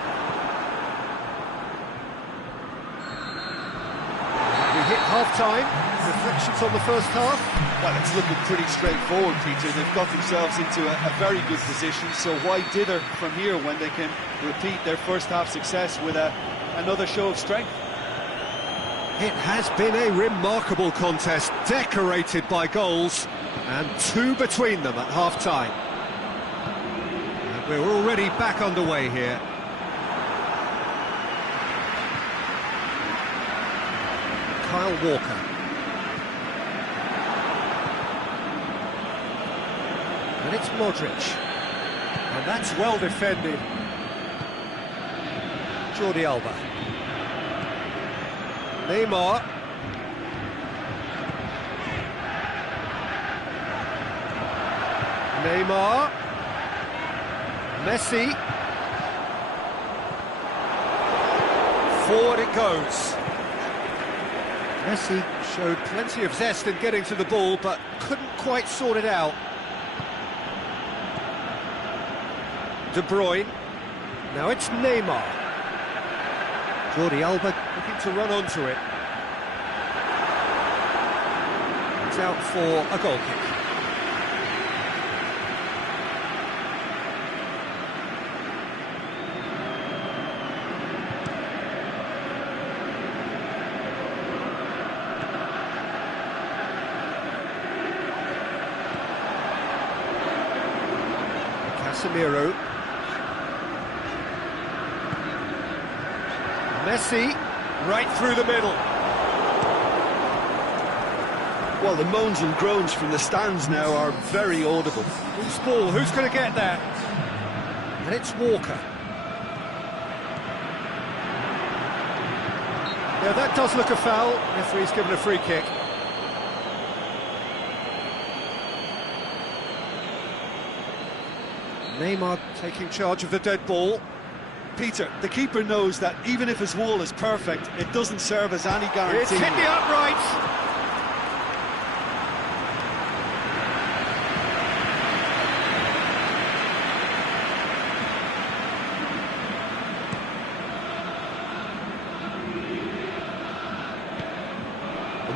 We hit half-time. Reflections on the first half? Well, it's looking pretty straightforward, Peter. They've got themselves into a very good position, so why dither from here when they can repeat their first half success with another show of strength? It has been a remarkable contest, decorated by goals, and two between them at half-time. And we're already back underway here. Kyle Walker. And it's Modric. And that's well defended. Jordi Alba. Neymar. Neymar. Messi. Forward it goes. Messi showed plenty of zest in getting to the ball, but couldn't quite sort it out. De Bruyne. Now it's Neymar. Jordi Alba looking to run onto it. It's out for a goal kick. Casemiro. Messi, right through the middle. Well, the moans and groans from the stands now are very audible. Loose ball, who's going to get that? And it's Walker. Yeah, that does look a foul. Referee's given a free kick. Neymar taking charge of the dead ball. Peter, the keeper knows that even if his wall is perfect, it doesn't serve as any guarantee. It's hit the uprights.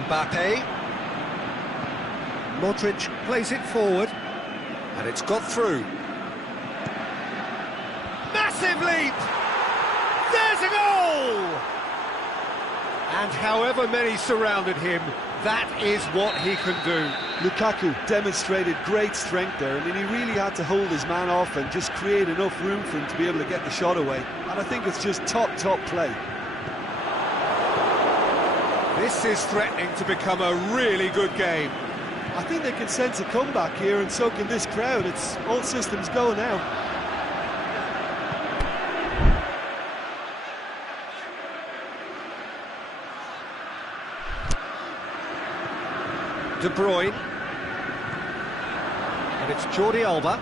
Mbappe. Modric plays it forward, and it's got through. Massive leap! There's a goal! And however many surrounded him, that is what he can do. Lukaku demonstrated great strength there. I mean, he really had to hold his man off and just create enough room for him to be able to get the shot away. And I think it's just top play. This is threatening to become a really good game. I think they can sense a comeback here, and so can this crowd. It's all systems go now. De Bruyne. And it's Jordi Alba.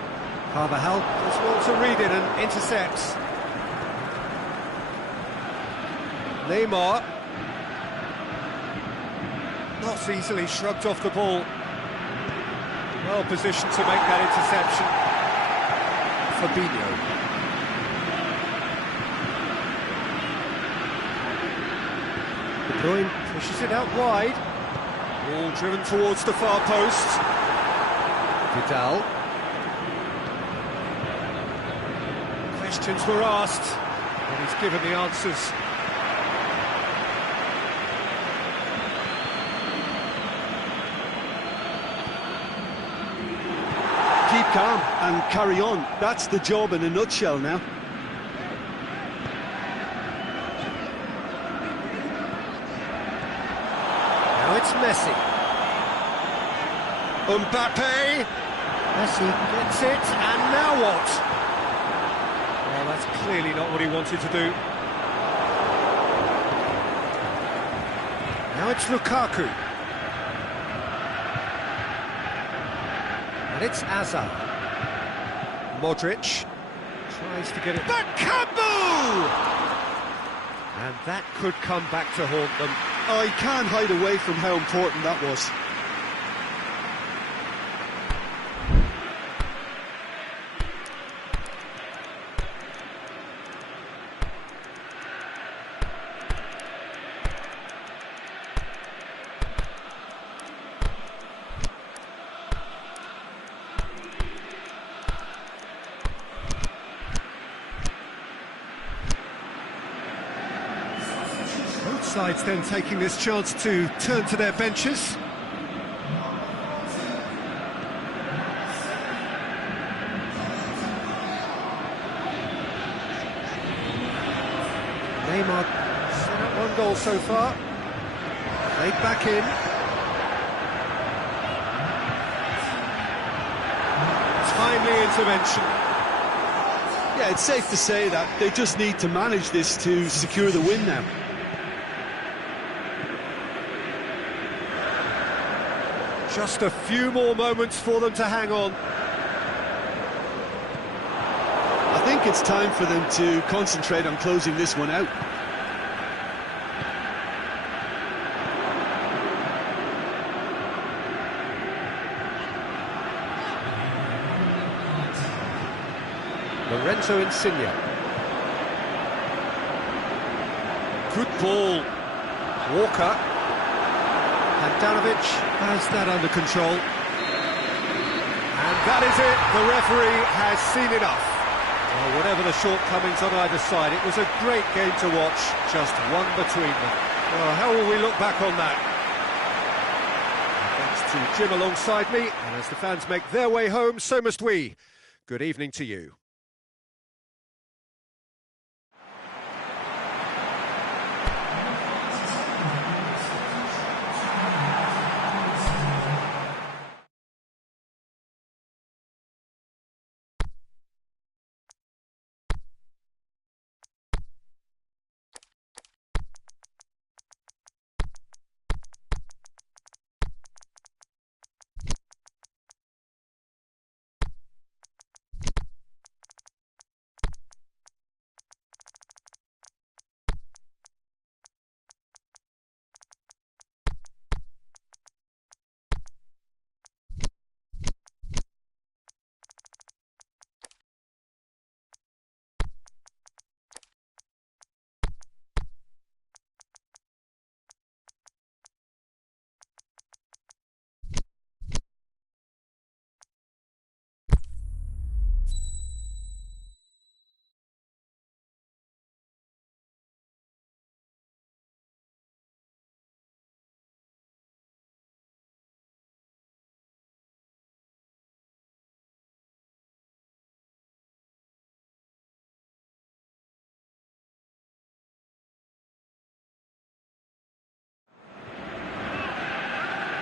Carvajal does well to read it and intercepts. Neymar. Not easily shrugged off the ball. Well positioned to make that interception. Fabinho. De Bruyne pushes it out wide. Ball driven towards the far post. Vidal. Questions were asked, but he's given the answers. Keep calm and carry on. That's the job in a nutshell now. Now it's Messi. Mbappe. Messi gets it, and now what? Well, that's clearly not what he wanted to do. Now it's Lukaku. And it's Azar. Modric tries to get it. Bakambu! And that could come back to haunt them. Oh, he can't hide away from how important that was. Both sides then taking this chance to turn to their benches. Neymar set up one goal so far. Played back in. Timely intervention. Yeah, it's safe to say that they just need to manage this to secure the win now. Just a few more moments for them to hang on. I think it's time for them to concentrate on closing this one out. Lorenzo Insigne. Good ball. Walker. Handanovic has that under control. And that is it. The referee has seen enough. Well, whatever the shortcomings on either side, it was a great game to watch. Just one between them. Well, how will we look back on that? Thanks to Jim alongside me, and as the fans make their way home, so must we. Good evening to you.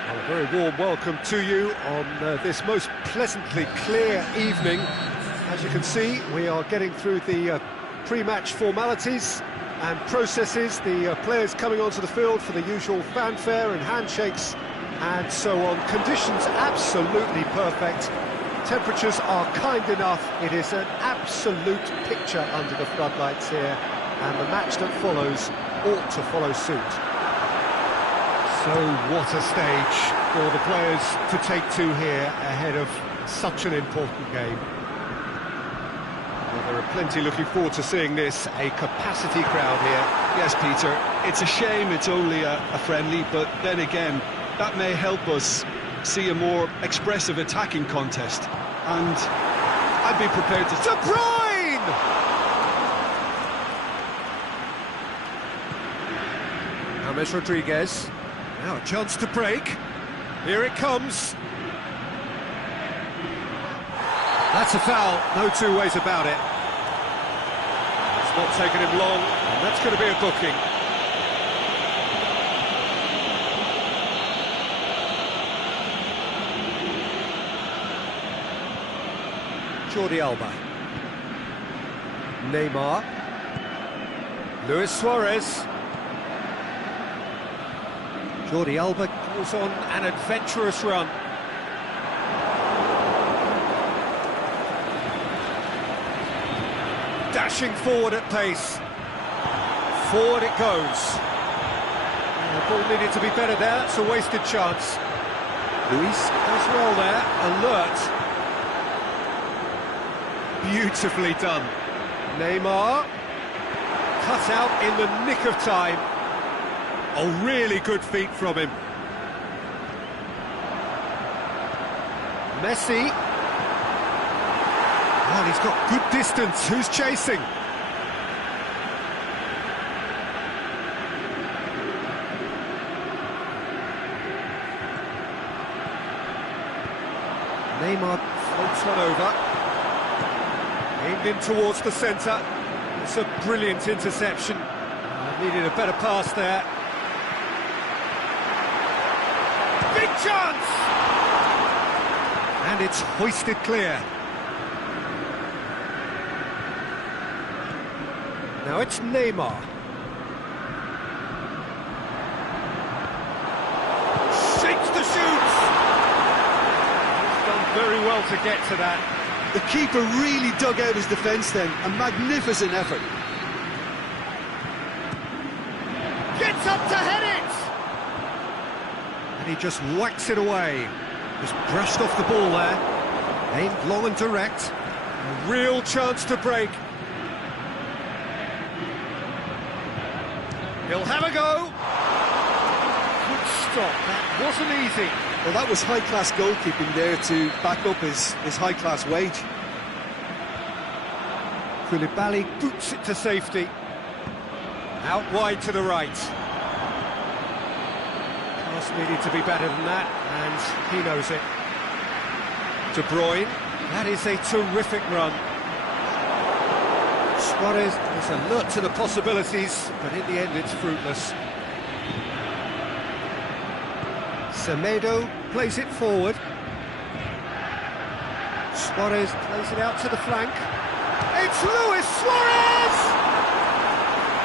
A very warm welcome to you on this most pleasantly clear evening. As you can see, we are getting through the pre-match formalities and processes, the players coming onto the field for the usual fanfare and handshakes and so on. Conditions absolutely perfect. Temperatures are kind enough. It is an absolute picture under the floodlights here, and the match that follows ought to follow suit. So what a stage for the players to take to here ahead of such an important game. Well, there are plenty looking forward to seeing this, a capacity crowd here. Yes, Peter, it's a shame it's only a friendly, but then again, that may help us see a more expressive attacking contest. And I'd be prepared to... De Bruyne! James Rodriguez. Now a chance to break. Here it comes. That's a foul, no two ways about it. It's not taken him long, and that's going to be a booking. Jordi Alba. Neymar. Luis Suarez. Jordi Alba goes on an adventurous run. Dashing forward at pace. Forward it goes. The ball needed to be better there, it's a wasted chance. Luis as well there, alert. Beautifully done. Neymar, cut out in the nick of time. Oh, really good feet from him. Messi. Well, he's got good distance. Who's chasing? Neymar floats one over. Aimed in towards the centre. It's a brilliant interception. Needed a better pass there. Big chance! And it's hoisted clear. Now it's Neymar. Shakes the shoots! He's done very well to get to that. The keeper really dug out his defence then. A magnificent effort. Gets up to head it! And he just whacks it away. Just brushed off the ball there. Aimed long and direct. A real chance to break. He'll have a go. Good stop. That wasn't easy. Well, that was high-class goalkeeping there to back up his high-class wage. Koulibaly boots it to safety. Out wide to the right. Pass needed to be better than that, and he knows it. De Bruyne, that is a terrific run. Suarez is alert to the possibilities, but in the end it's fruitless. Semedo plays it forward. Suarez plays it out to the flank. It's Luis Suarez!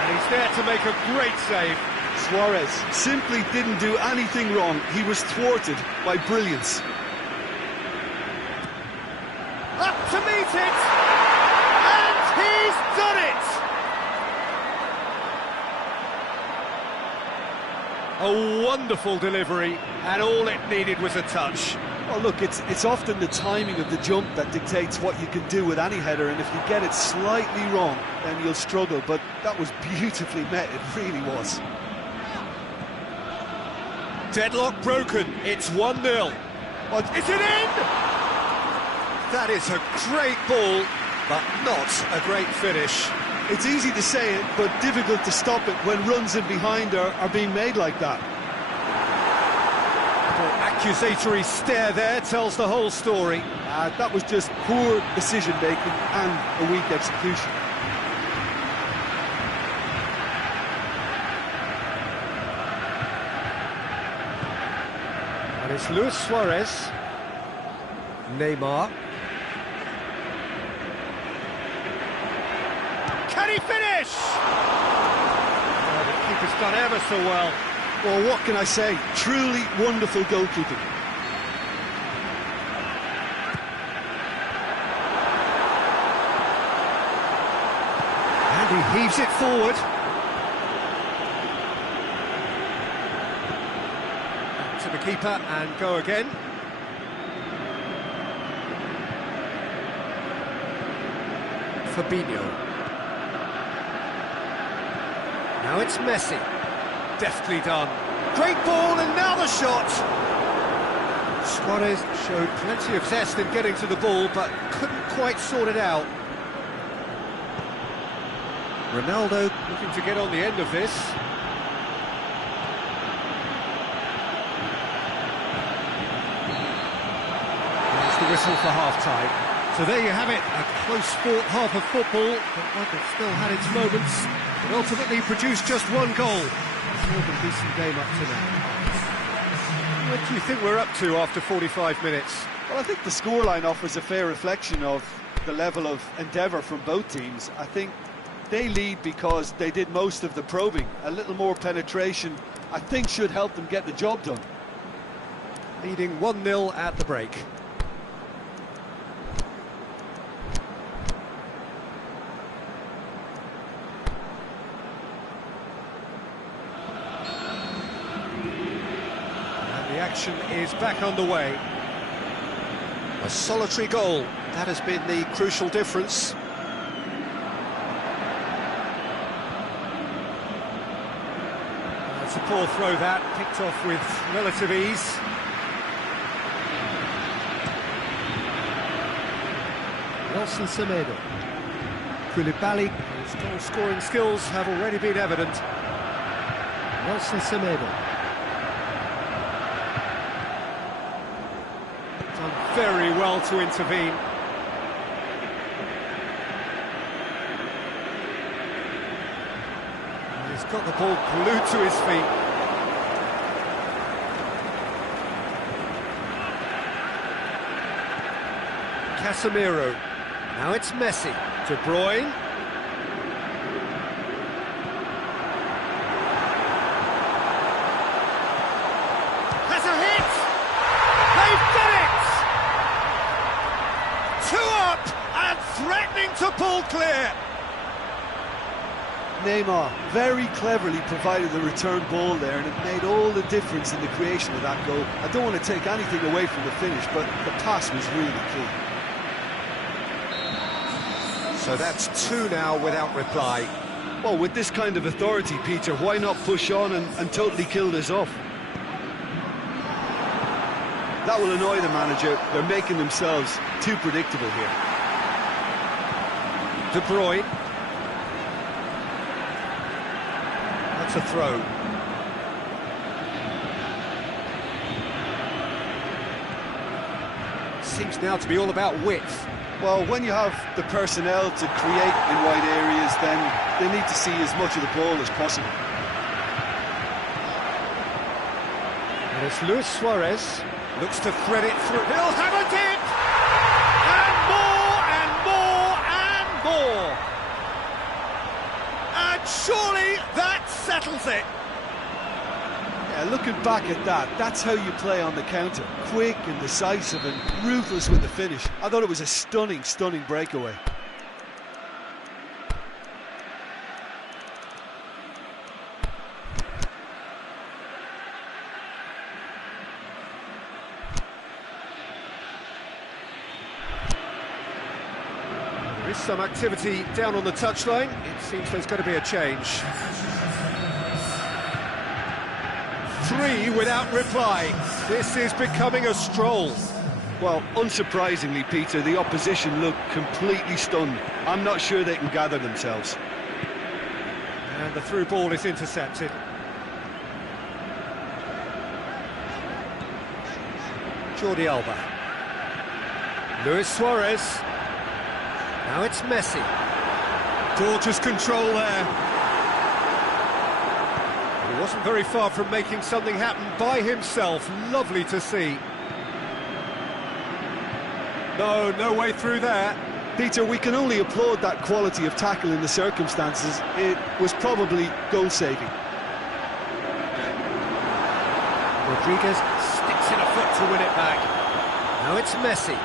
And he's there to make a great save. Suarez simply didn't do anything wrong. He was thwarted by brilliance. Up to meet it! And he's done it! A wonderful delivery, and all it needed was a touch. Well, look, it's often the timing of the jump that dictates what you can do with any header, and if you get it slightly wrong, then you'll struggle, but that was beautifully met, it really was. Deadlock broken, it's 1-0. But is it in? That is a great ball, but not a great finish. It's easy to say it, but difficult to stop it when runs in behind are being made like that. The accusatory stare there tells the whole story. That was just poor decision-making and a weak execution. And it's Luis Suarez. Neymar. Can he finish? Oh, the keeper's done ever so well. Well, what can I say? Truly wonderful goalkeeping. And he heaves it forward. Back to the keeper and go again. Fabinho. Now it's Messi. Deftly done. Great ball, and now the shot. Suarez showed plenty of zest in getting to the ball, but couldn't quite sort it out. Ronaldo looking to get on the end of this. There's the whistle for half-time. So there you have it, a close-fought half of football, but one that still had its moments, but ultimately produced just one goal. More than decent game up to now. What do you think we're up to after 45 minutes? Well, I think the scoreline offers a fair reflection of the level of endeavour from both teams. I think they lead because they did most of the probing. A little more penetration, I think, should help them get the job done. Leading 1-0 at the break. possession is back underway. A solitary goal, that has been the crucial difference. It's a poor throw that, picked off with relative ease. Nelson Semedo. Koulibaly, whose goal-scoring skills have already been evident. Nelson Semedo. Done very well to intervene. He's got the ball glued to his feet. Casemiro. Now it's Messi. De Bruyne. Has a hit! They've done it! 2 up and threatening to pull clear. Neymar very cleverly provided the return ball there, and it made all the difference in the creation of that goal. I don't want to take anything away from the finish, but the pass was really key. So that's 2 now without reply. Well, with this kind of authority, Peter, why not push on and totally kill this off? That will annoy the manager. They're making themselves too predictable here. De Bruyne. That's a throw. Seems now to be all about width. Well, when you have the personnel to create in wide areas, then they need to see as much of the ball as possible. And it's Luis Suarez, looks to thread it through. He'll have a dip! And more, and more, and more! And surely that settles it! Yeah, looking back at that, that's how you play on the counter. Quick and decisive and ruthless with the finish. I thought it was a stunning, stunning breakaway. There is some activity down on the touchline. It seems there's going to be a change. 3 without reply. This is becoming a stroll. Well, unsurprisingly, Peter, the opposition look completely stunned. I'm not sure they can gather themselves. And the through ball is intercepted. Jordi Alba. Luis Suarez. Now it's Messi. Gorgeous control there. He wasn't very far from making something happen by himself. Lovely to see. No way through there. Peter, we can only applaud that quality of tackle in the circumstances. It was probably goal-saving. Rodriguez sticks in a foot to win it back. Now it's Messi.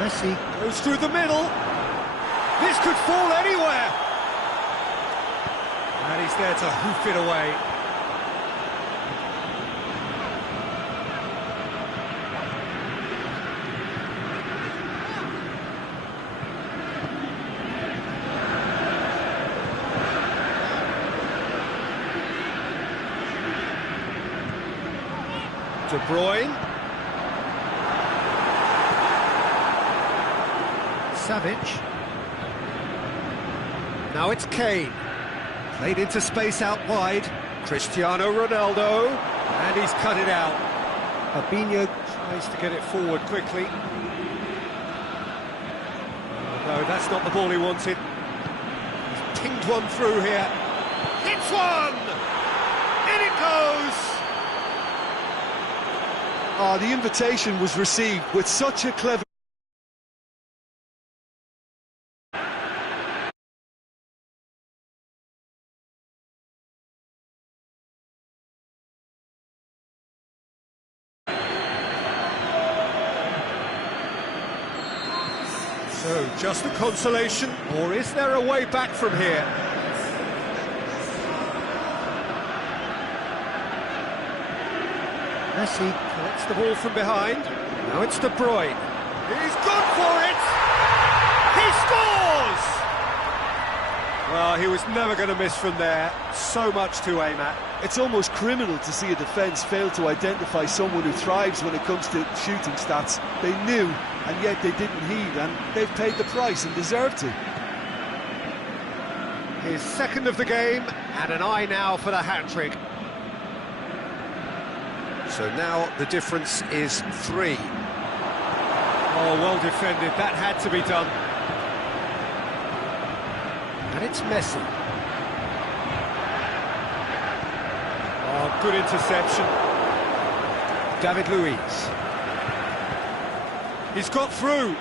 Messi goes through the middle. This could fall anywhere. And he's there to hoof it away. De Bruyne. Savic. Now it's Kane. Played into space out wide. Cristiano Ronaldo. And he's cut it out. Fabinho tries to get it forward quickly. No, that's not the ball he wanted. He's pinged one through here. Hits one! In it goes! Oh, the invitation was received with such a clever... So, just a consolation, or is there a way back from here? Messi collects the ball from behind. Now it's De Bruyne. He's gone for it! He scores! Well, he was never going to miss from there. So much to aim at. It's almost criminal to see a defence fail to identify someone who thrives when it comes to shooting stats. They knew, and yet they didn't heed, and they've paid the price and deserve to. His second of the game, and an eye now for the hat-trick. So now the difference is 3. Oh, well defended, that had to be done. And it's Messi. Oh, good interception. David Luiz. He's got through.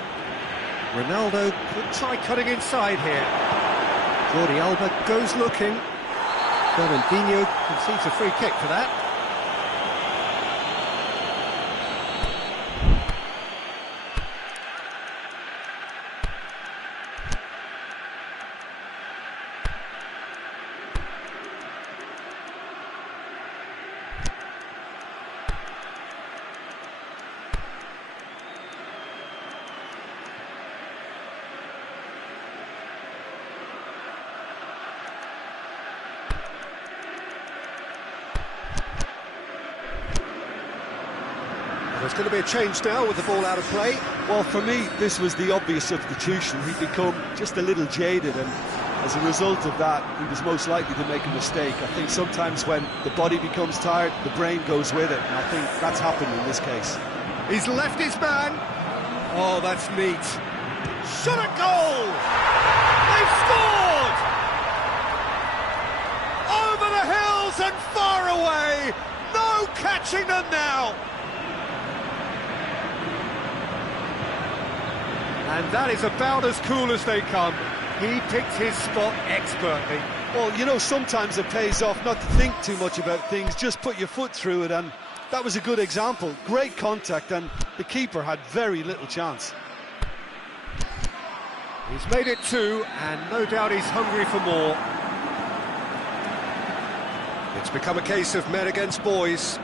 Ronaldo could try cutting inside here. Jordi Alba goes looking. Fernandinho concedes a free kick for that. There's going to be a change now with the ball out of play. Well, for me, this was the obvious substitution. He'd become just a little jaded, and as a result of that, he was most likely to make a mistake. I think sometimes when the body becomes tired, the brain goes with it, and I think that's happened in this case. He's left his man. Oh, that's neat. Shot at goal! They've scored! Over the hills and far away! No catching them now! And that is about as cool as they come. He picked his spot expertly. Well, you know, sometimes it pays off not to think too much about things, just put your foot through it, and that was a good example. Great contact, and the keeper had very little chance. He's made it 2, and no doubt he's hungry for more. It's become a case of men against boys.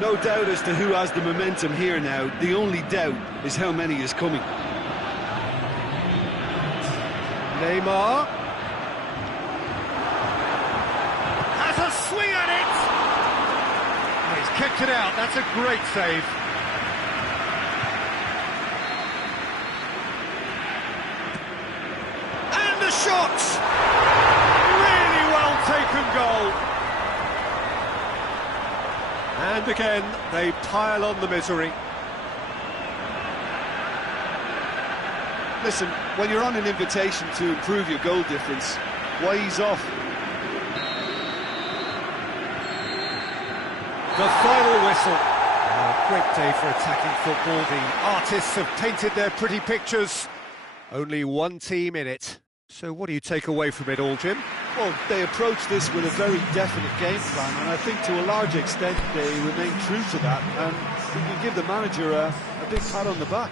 No doubt as to who has the momentum here now. The only doubt is how many is coming. Neymar has a swing at it. He's kicked it out. That's a great save. And the shot. Really well taken goal. And again, they pile on the misery. Listen, when you're on an invitation to improve your goal difference, why ease off? The final whistle. Oh, great day for attacking football. The artists have painted their pretty pictures. Only one team in it. So what do you take away from it all, Jim? Well, they approach this with a very definite game plan, and I think to a large extent they remain true to that, and we can give the manager a big pat on the back.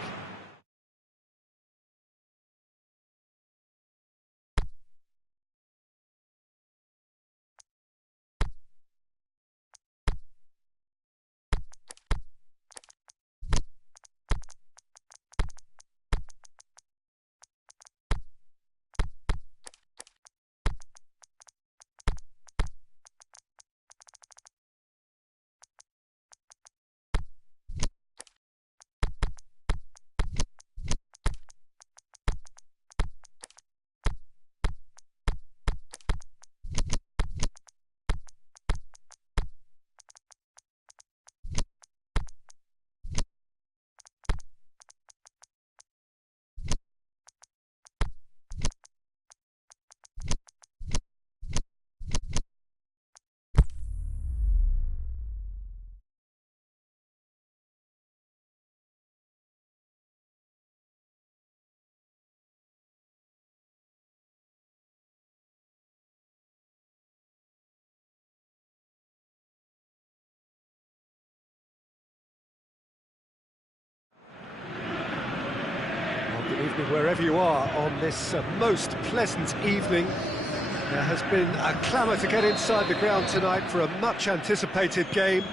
Good evening wherever you are on this most pleasant evening. There has been a clamour to get inside the ground tonight for a much anticipated game.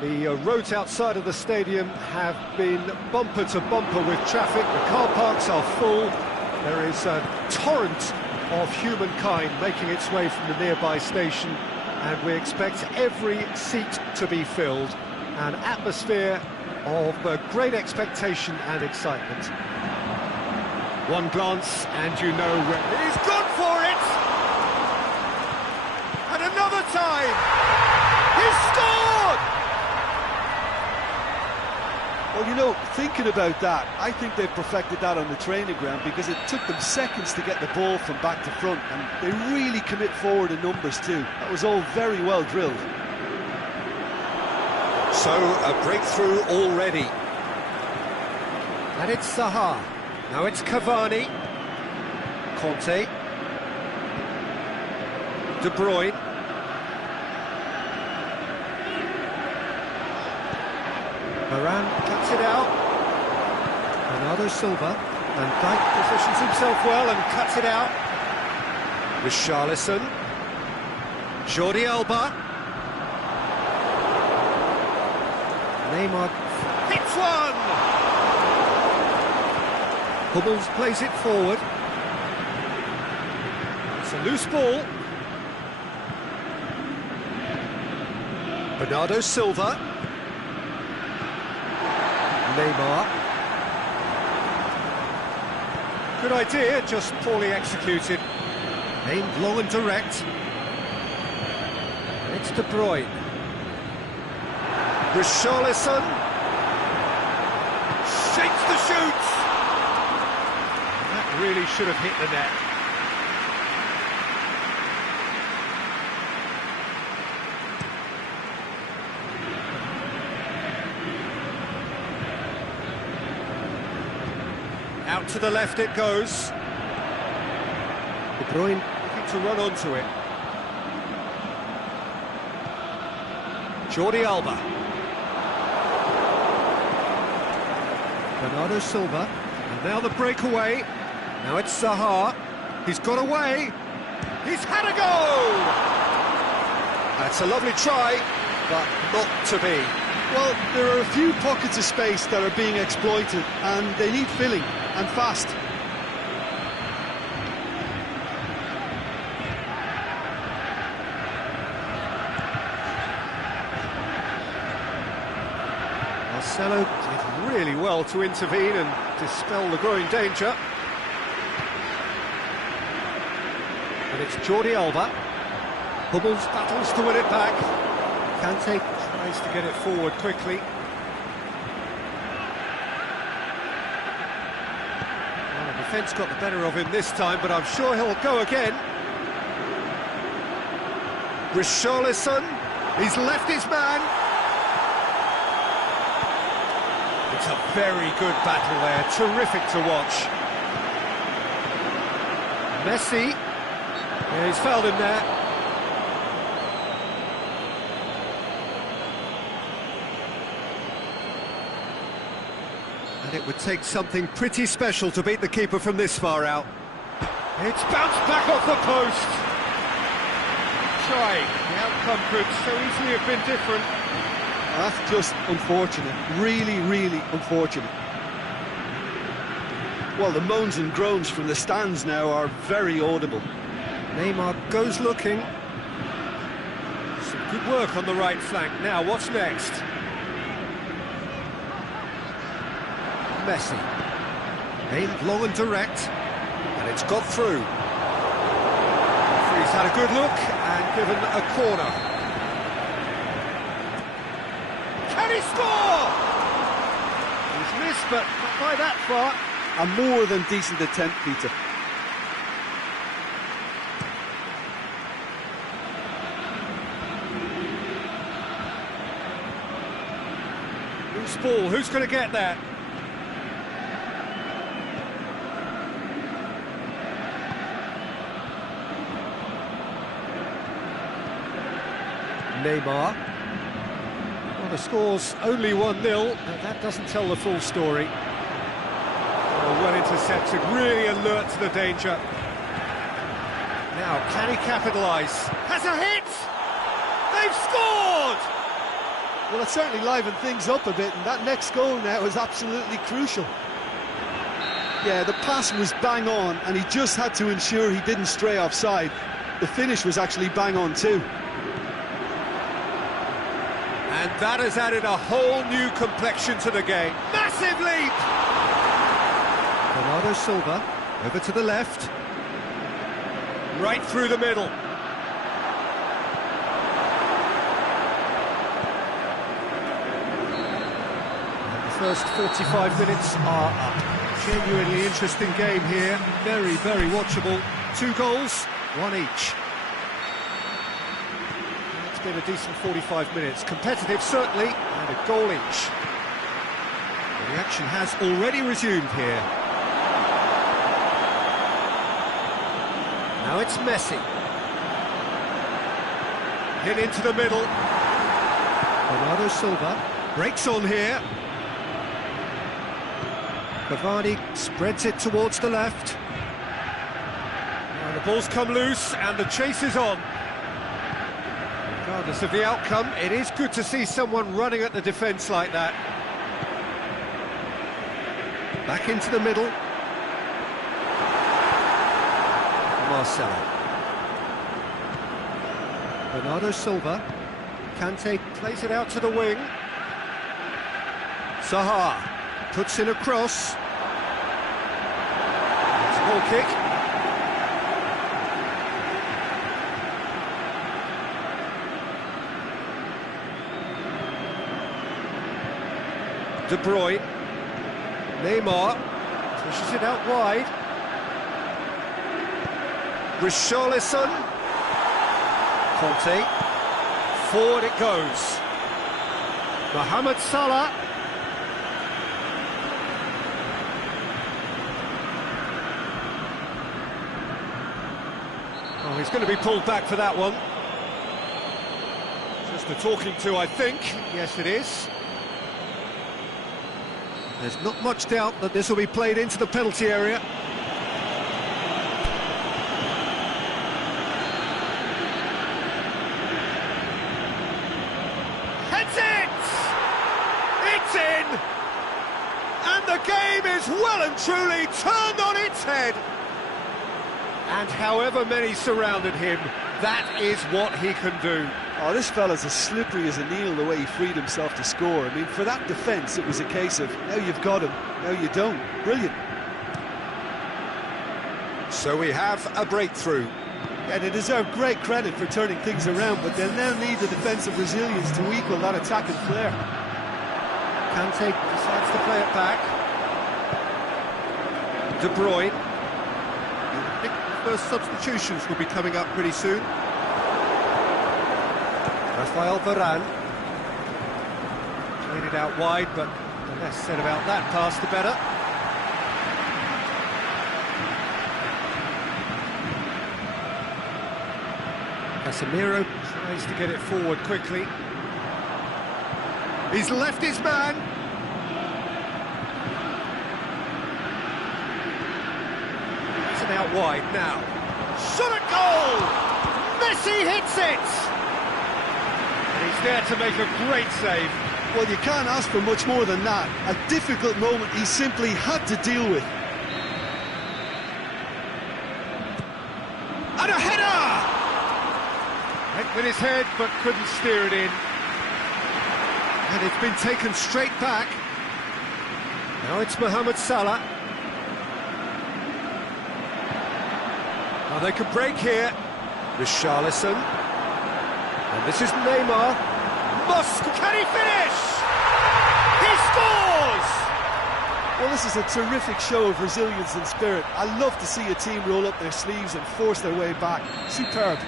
The roads outside of the stadium have been bumper to bumper with traffic. The car parks are full. There is a torrent of humankind making its way from the nearby station, and we expect every seat to be filled. An atmosphere of great expectation and excitement. One glance and you know where... He's gone for it! And another time! He's scored! Well, you know, thinking about that, I think they perfected that on the training ground, because it took them seconds to get the ball from back to front, and they really commit forward in numbers too. That was all very well drilled. So, a breakthrough already. And it's Zaha. Now it's Cavani. Conte. De Bruyne. Varane cuts it out. Bernardo Silva. Van Dijk positions himself well and cuts it out. Richarlison. Jordi Alba. Neymar hits one! Hummels plays it forward. It's a loose ball. Bernardo Silva. Neymar. Good idea, just poorly executed. Aimed long and direct. And it's De Bruyne. Richarlison shakes the shoot. That really should have hit the net. Out to the left it goes. De Bruyne looking to run onto it. Jordi Alba. Bernardo Silva, and now the breakaway. Now it's Zaha. He's got away. He's had a go! That's a lovely try, but not to be. Well, there are a few pockets of space that are being exploited, and they need filling, and fast. Marcelo did really well to intervene and dispel the growing danger. And it's Jordi Alba. Hummels battles to win it back. Kante tries to get it forward quickly. Well, the defence got the better of him this time, but I'm sure he'll go again. Richarlison, he's left his man. It's a very good battle there, terrific to watch. Messi, yeah, he's fouled him there. And it would take something pretty special to beat the keeper from this far out. It's bounced back off the post. Try, the outcome could so easily have been different. That's just unfortunate, really, really unfortunate. Well, the moans and groans from the stands now are very audible. Neymar goes looking. Some good work on the right flank. Now, what's next? Messi. Aimed long and direct, and it's got through. He's had a good look and given a corner. Can he score? He's missed, but not by that far. A more than decent attempt, Peter. Loose ball, who's going to get that? Neymar. Well, the score's only 1-0, but that doesn't tell the full story. Well intercepted, really alert to the danger. Now, can he capitalise? Has a hit! They've scored! Well, it certainly livened things up a bit, and that next goal now is absolutely crucial. Yeah, the pass was bang on, and he just had to ensure he didn't stray offside. The finish was actually bang on too. And that has added a whole new complexion to the game. Massive leap! Bernardo Silva, over to the left. Right through the middle. And the first 45 minutes are up. Genuinely interesting game here. Very, very watchable. 2 goals, 1 each. It's been a decent 45 minutes. Competitive, certainly, and a goal each. The action has already resumed here. Now it's Messi. Hit into the middle. Bernardo Silva breaks on here. Cavani spreads it towards the left. And the ball's come loose and the chase is on. Regardless of the outcome, it is good to see someone running at the defence like that. Back into the middle. Marcelo. Bernardo Silva. Kante plays it out to the wing. Zaha puts in a cross. It's a goal kick. De Bruyne. Neymar pushes it out wide. Richarlison. Conte. Forward it goes. Mohamed Salah. Oh, he's going to be pulled back for that one. Just a talking to, I think. Yes, it is. There's not much doubt that this will be played into the penalty area. Heads it! It's in! And the game is well and truly turned on its head. And however many surrounded him, that is what he can do. Oh, this fella's as slippery as a needle the way he freed himself to score. I mean, for that defence, it was a case of, now you've got him, now you don't. Brilliant. So we have a breakthrough. And they deserve great credit for turning things around, but they'll now need the defensive resilience to equal that attacking flair. Kante decides to play it back. De Bruyne. I think the first substitutions will be coming up pretty soon. Rafael Varane. Played it out wide, but the less said about that pass, the better. Casemiro tries to get it forward quickly. He's left his man. He's an out wide now. Shot at goal! Messi hits it! And he's there to make a great save. Well, you can't ask for much more than that. A difficult moment he simply had to deal with. And a header! Went with his head, but couldn't steer it in. And it's been taken straight back. Now it's Mohamed Salah. Now they could break here. Richarlison. And this is Neymar. Can he finish? He scores! Well, this is a terrific show of resilience and spirit. I love to see a team roll up their sleeves and force their way back. Superb.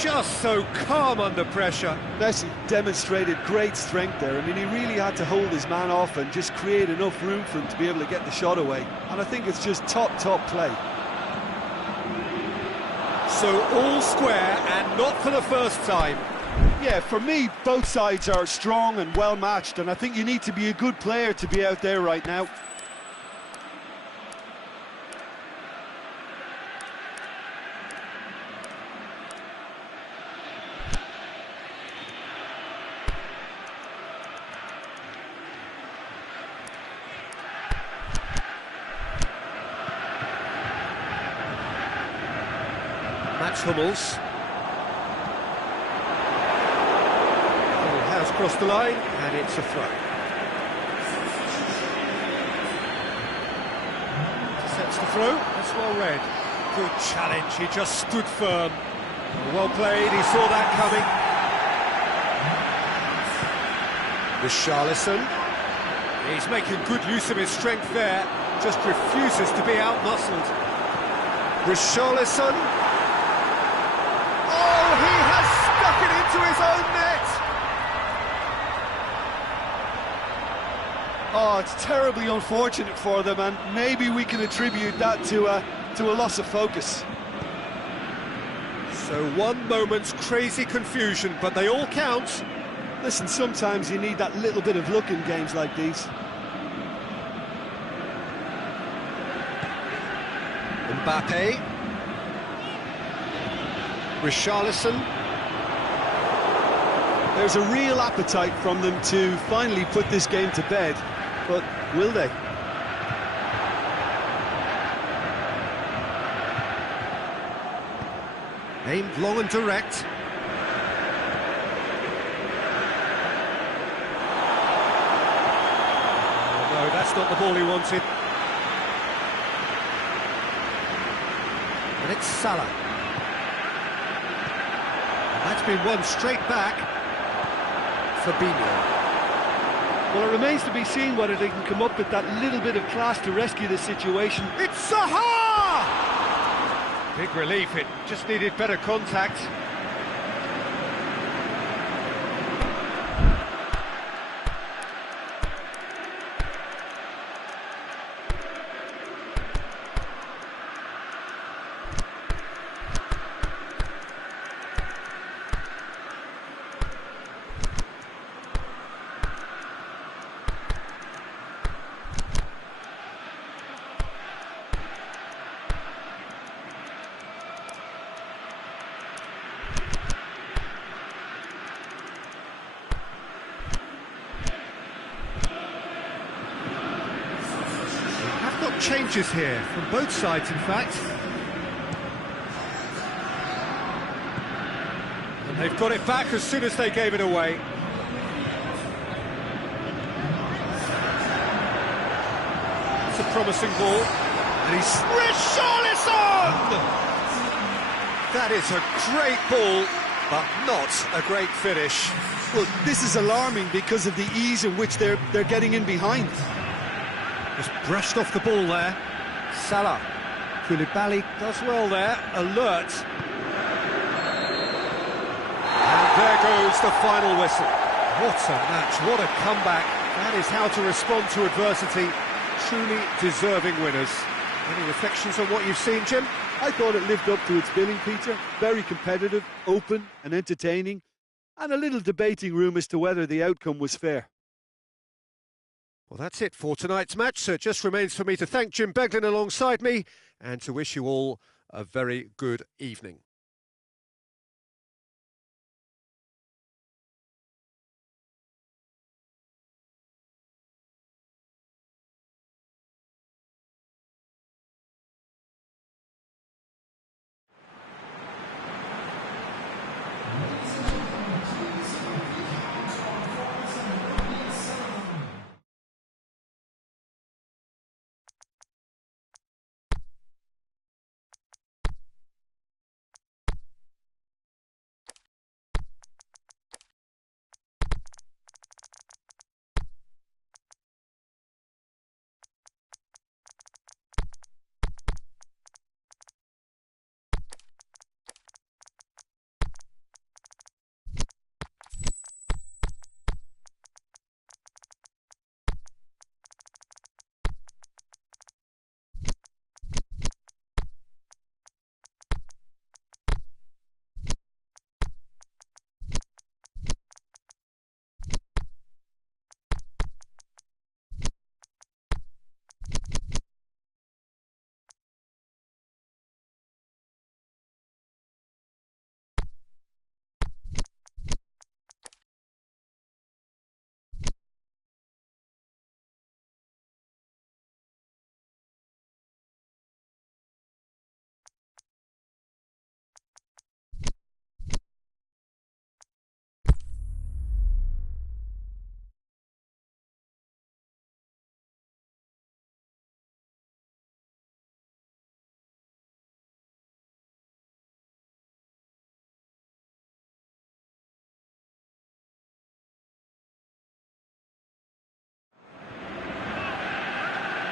Just so calm under pressure. Messi demonstrated great strength there. I mean, he really had to hold his man off and just create enough room for him to be able to get the shot away. And I think it's just top play. So all square, and not for the first time. Yeah, for me, both sides are strong and well matched, and I think you need to be a good player to be out there right now. Mats Hummels. He has crossed the line, and it's a throw. Sets the throw, that's well read. Good challenge, he just stood firm. Well played, he saw that coming. Richarlison. He's making good use of his strength there, just refuses to be outmuscled. Richarlison. Oh, he has stuck it into his own net! Oh, it's terribly unfortunate for them, and maybe we can attribute that to a loss of focus. So one moment's crazy confusion, but they all count. Listen, sometimes you need that little bit of luck in games like these. Mbappe. Richarlison. There's a real appetite from them to finally put this game to bed, but will they? Aimed long and direct. Oh, no, that's not the ball he wanted. And it's Salah. That's been won straight back. Fabinho. Well, it remains to be seen whether they can come up with that little bit of class to rescue the situation. It's Zaha! Big relief, it just needed better contact. Changes here from both sides, in fact. And they've got it back as soon as they gave it away. It's a promising ball. And he's... Richarlison! That is a great ball, but not a great finish. Well, this is alarming because of the ease in which they're getting in behind. Just brushed off the ball there. Salah. Koulibaly does well there, alert. And there goes the final whistle. What a match, what a comeback. That is how to respond to adversity. Truly deserving winners. Any reflections on what you've seen, Jim? I thought it lived up to its billing, Peter. Very competitive, open and entertaining, and a little debating room as to whether the outcome was fair. Well, that's it for tonight's match, so it just remains for me to thank Jim Beglin alongside me and to wish you all a very good evening.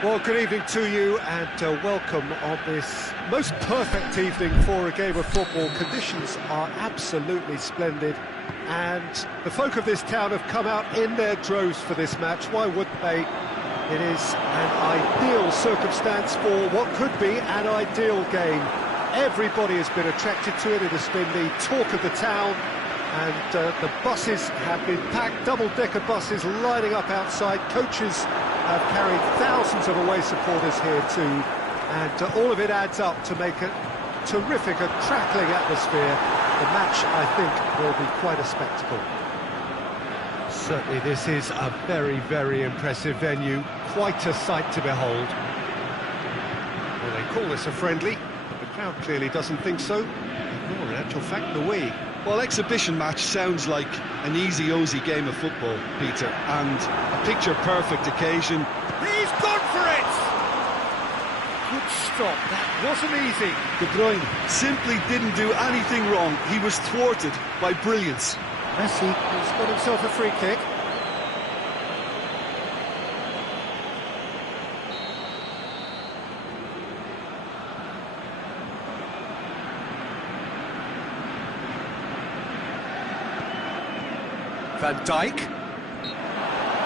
Well, good evening to you and welcome on this most perfect evening for a game of football. Conditions are absolutely splendid and the folk of this town have come out in their droves for this match. Why wouldn't they? It is an ideal circumstance for what could be an ideal game. Everybody has been attracted to it. It has been the talk of the town. And the buses have been packed, double-decker buses lining up outside. Coaches have carried thousands of away supporters here too. And all of it adds up to make a terrific, a crackling atmosphere. The match, I think, will be quite a spectacle. Certainly this is a very, very impressive venue. Quite a sight to behold. Well, they call this a friendly, but the crowd clearly doesn't think so. Nor, in actual fact, the we. Well, exhibition match sounds like an easy-ozy game of football, Peter, and a picture-perfect occasion. He's gone for it! Good stop, that wasn't easy. De Bruyne simply didn't do anything wrong. He was thwarted by brilliance. Messi has got himself a free kick. Van Dijk,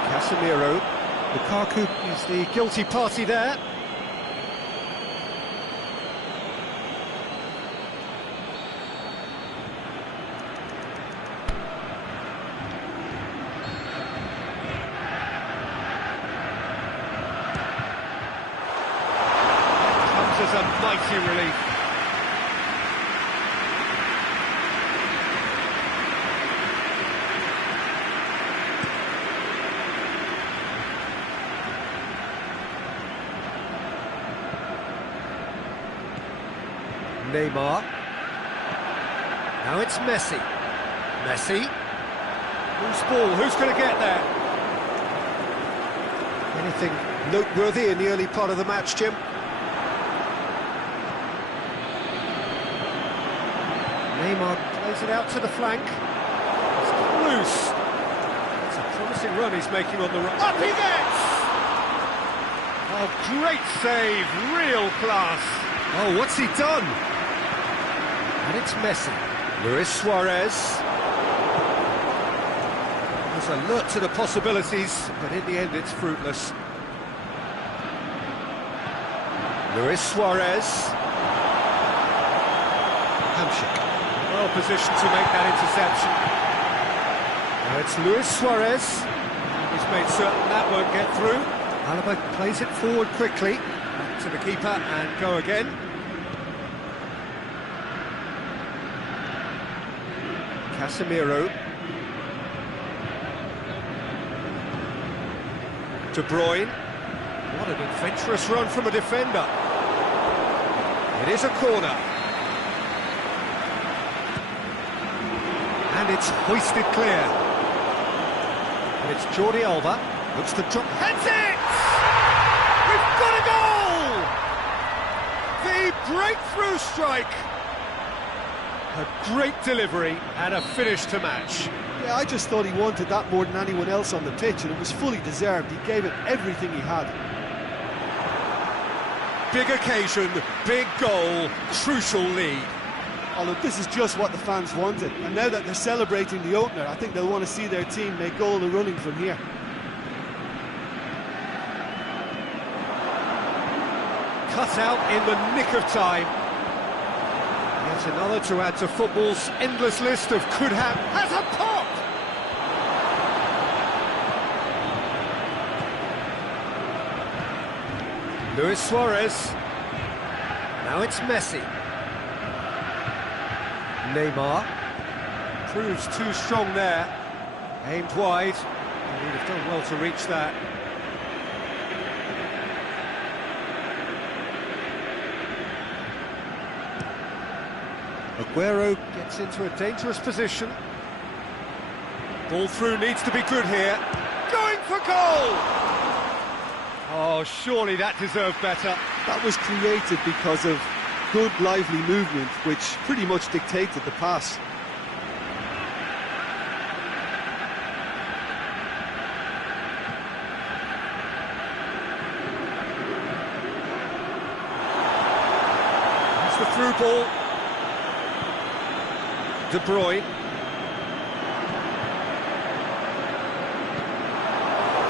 Casemiro, Lukaku is the guilty party there. Comes as a mighty relief. Neymar. Now it's Messi. Messi. Loose ball, who's going to get there? Anything noteworthy in the early part of the match, Jim? Neymar plays it out to the flank. It's loose. It's a promising run he's making on the right. Up he gets! Oh, great save, real class. Oh, what's he done? And it's Messi. Luis Suarez. Was alert to the possibilities, but in the end it's fruitless. Luis Suarez. Hamsik. Well positioned to make that interception. Now it's Luis Suarez. He's made certain that won't get through. Alaba plays it forward quickly. Back to the keeper and go again. Casemiro. De Bruyne. What an adventurous run from a defender. It is a corner. And it's hoisted clear. And it's Jordi Alba. Looks to drop. Heads it! We've got a goal! The breakthrough strike. A great delivery and a finish to match. Yeah, I just thought he wanted that more than anyone else on the pitch, and it was fully deserved. He gave it everything he had. Big occasion, big goal, crucial lead. Oh, look, this is just what the fans wanted. And now that they're celebrating the opener, I think they'll want to see their team make all the running from here. Cut out in the nick of time. Yet another to add to football's endless list of could have. Has a pop! Luis Suarez. Now it's Messi. Neymar. Proves too strong there. Aimed wide. He would have done well to reach that. Aguero gets into a dangerous position. Ball through needs to be good here. Going for goal! Oh, surely that deserved better. That was created because of good, lively movement, which pretty much dictated the pass. through ball. De Bruyne.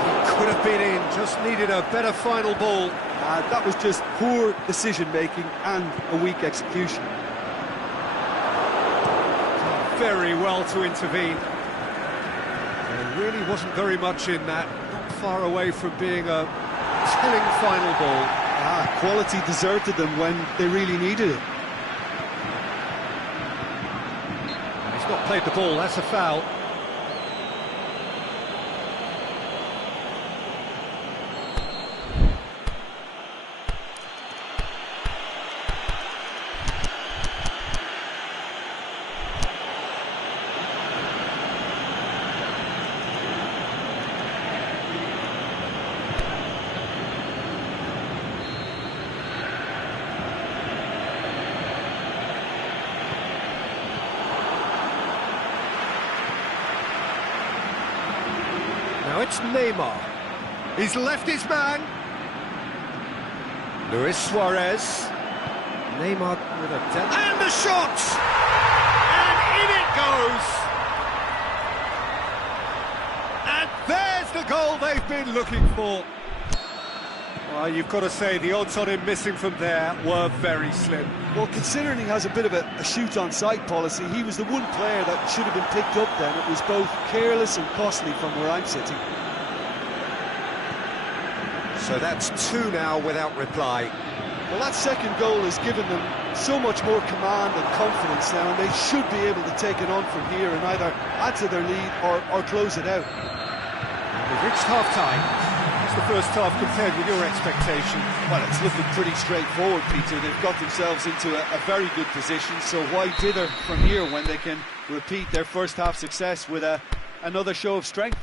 He could have been in, just needed a better final ball. That was just poor decision-making and a weak execution. Very well to intervene. There really wasn't very much in that, not far away from being a telling final ball. Quality deserted them when they really needed it. He's not played the ball, that's a foul. Now it's Neymar. He's left his man. Luis Suarez. Neymar with a... And the shot! And in it goes! And there's the goal they've been looking for. Well, you've got to say the odds on him missing from there were very slim. Well, considering he has a bit of a shoot-on-sight policy, he was the one player that should have been picked up then. It was both careless and costly from where I'm sitting. So that's two now without reply. Well, that second goal has given them so much more command and confidence now, and they should be able to take it on from here and either add to their lead or close it out. We've reached half-time. How's the first half compared with your expectation? Well, it's looking pretty straightforward, Peter. They've got themselves into a very good position, so why dither from here when they can repeat their first half success with another show of strength?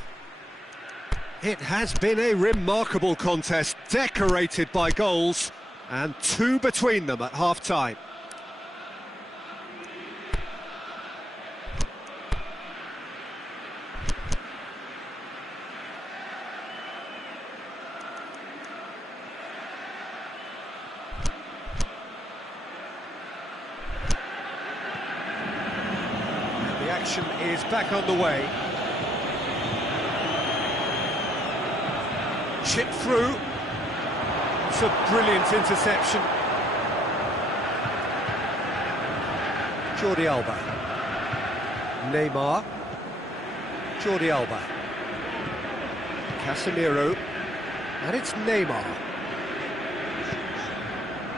It has been a remarkable contest, decorated by goals, and two between them at half-time. The action is back on the way. Chip through. It's a brilliant interception. Jordi Alba. Neymar. Jordi Alba. Casemiro. And it's Neymar.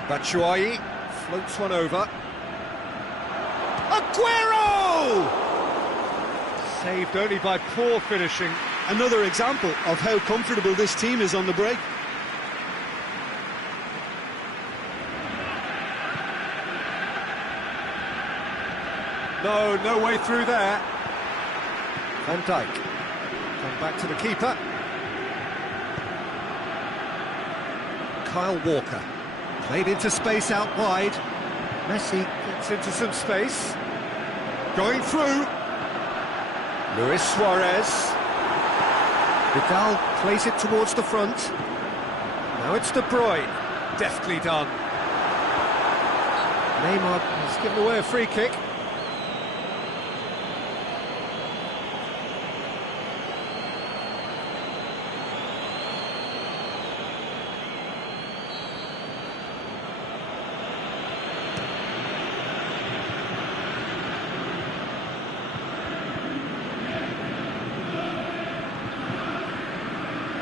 Batshuayi floats one over. Aguero! Saved only by poor finishing. Another example of how comfortable this team is on the break. No way through there. Van Dijk. Come back to the keeper. Kyle Walker. Played into space out wide. Messi gets into some space. Going through. Luis Suarez. Vidal plays it towards the front. Now it's De Bruyne. Deftly done. Neymar has given away a free kick.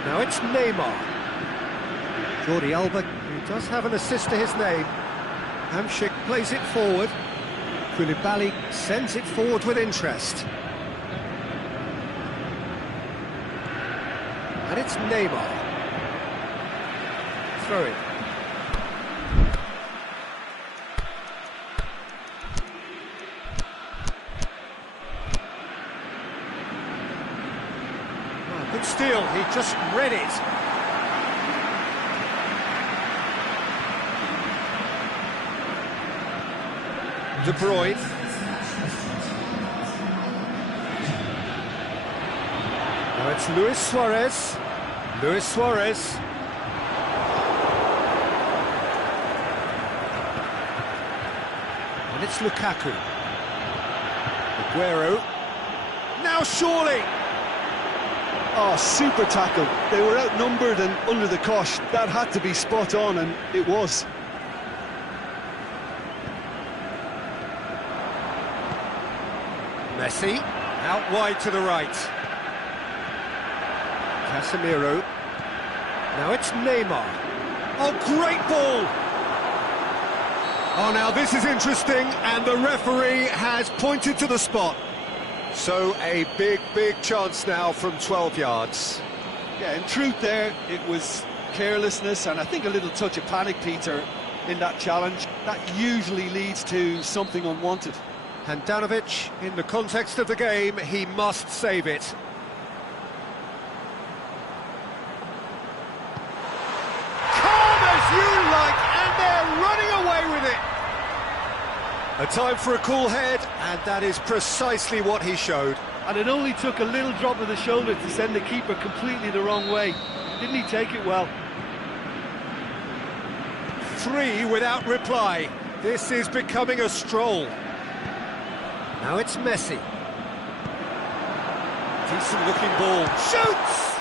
Now it's Neymar. Jordi Alba, who does have an assist to his name. Hamšík plays it forward. Koulibaly sends it forward with interest. And it's Neymar. Throw it. Good steal, he just read it. De Bruyne. Now it's Luis Suarez. Luis Suarez. And it's Lukaku. Aguero. Now surely! Oh, super tackle. They were outnumbered and under the cosh. That had to be spot on, and it was. Messi, out wide to the right. Casemiro. Now it's Neymar. Oh, great ball! Oh, now this is interesting, and the referee has pointed to the spot. So a big chance now from 12 yards. Yeah, in truth there, it was carelessness and I think a little touch of panic, Peter, in that challenge. That usually leads to something unwanted. Handanovic, in the context of the game, he must save it. Calm as you like, and they're running away with it. A time for a cool head, and that is precisely what he showed. And it only took a little drop of the shoulder to send the keeper completely the wrong way. Didn't he take it well? 3 without reply. This is becoming a stroll. Now it's Messi. Decent looking ball. Shoots!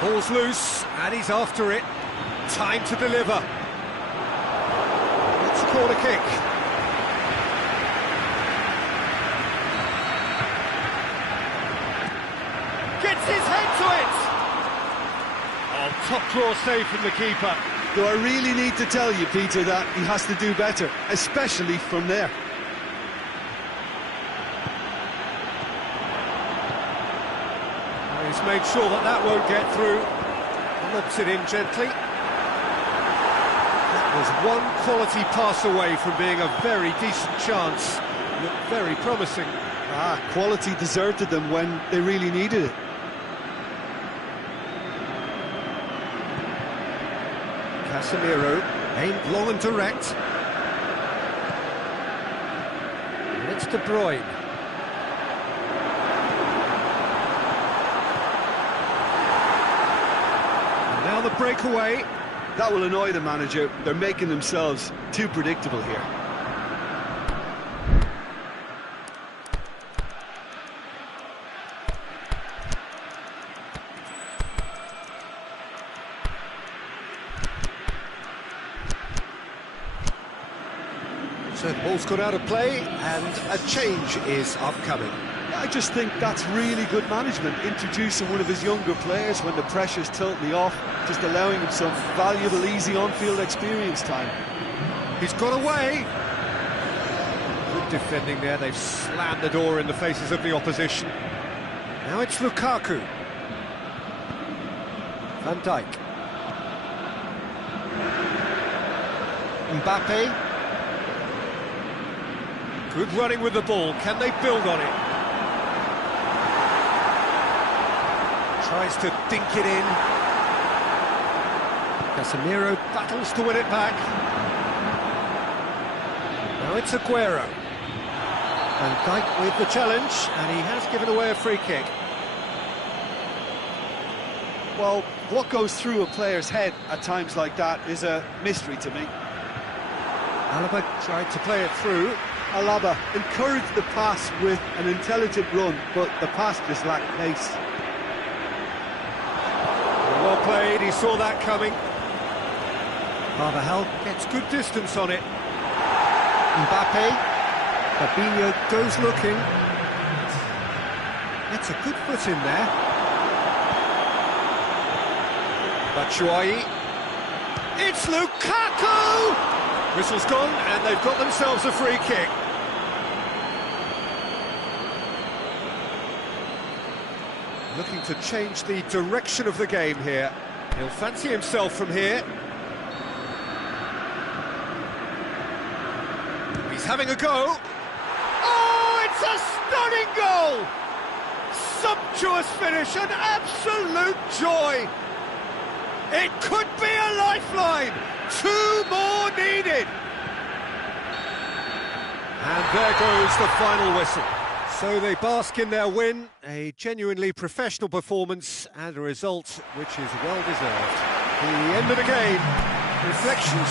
Ball's loose, and he's after it. Time to deliver. It's a corner kick. Gets his head to it! Oh, top draw save from the keeper. Do I really need to tell you, Peter, that he has to do better, especially from there? He's made sure that that won't get through. Lobs it in gently. That was one quality pass away from being a very decent chance. Looked very promising. Quality deserted them when they really needed it. Casemiro, aimed long and direct. And it's De Bruyne. And now the breakaway. That will annoy the manager. They're making themselves too predictable here. So the ball's got out of play, and a change is upcoming. I just think that's really good management, introducing one of his younger players when the pressure's totally off, just allowing him some valuable, easy on-field experience time. He's got away. Good defending there, they've slammed the door in the faces of the opposition. Now it's Lukaku. Van Dijk. Mbappe. Good running with the ball, can they build on it? Tries to dink it in. Casemiro battles to win it back. Now it's Aguero. Van Dijk with the challenge, and he has given away a free kick. Well, what goes through a player's head at times like that is a mystery to me. Alaba tried to play it through. Alaba encouraged the pass with an intelligent run, but the pass just lacked pace. Well played, he saw that coming. Carvajal gets good distance on it. Mbappe. Fabinho goes looking. That's a good foot in there. Batshuayi. It's Lukaku! Whistle's gone, and they've got themselves a free kick. Looking to change the direction of the game here. He'll fancy himself from here. He's having a go. Oh, it's a stunning goal! Sumptuous finish, an absolute joy! It could be a lifeline! 2 more needed! And there goes the final whistle. So they bask in their win, a genuinely professional performance and a result which is well deserved. The end of the game, reflections.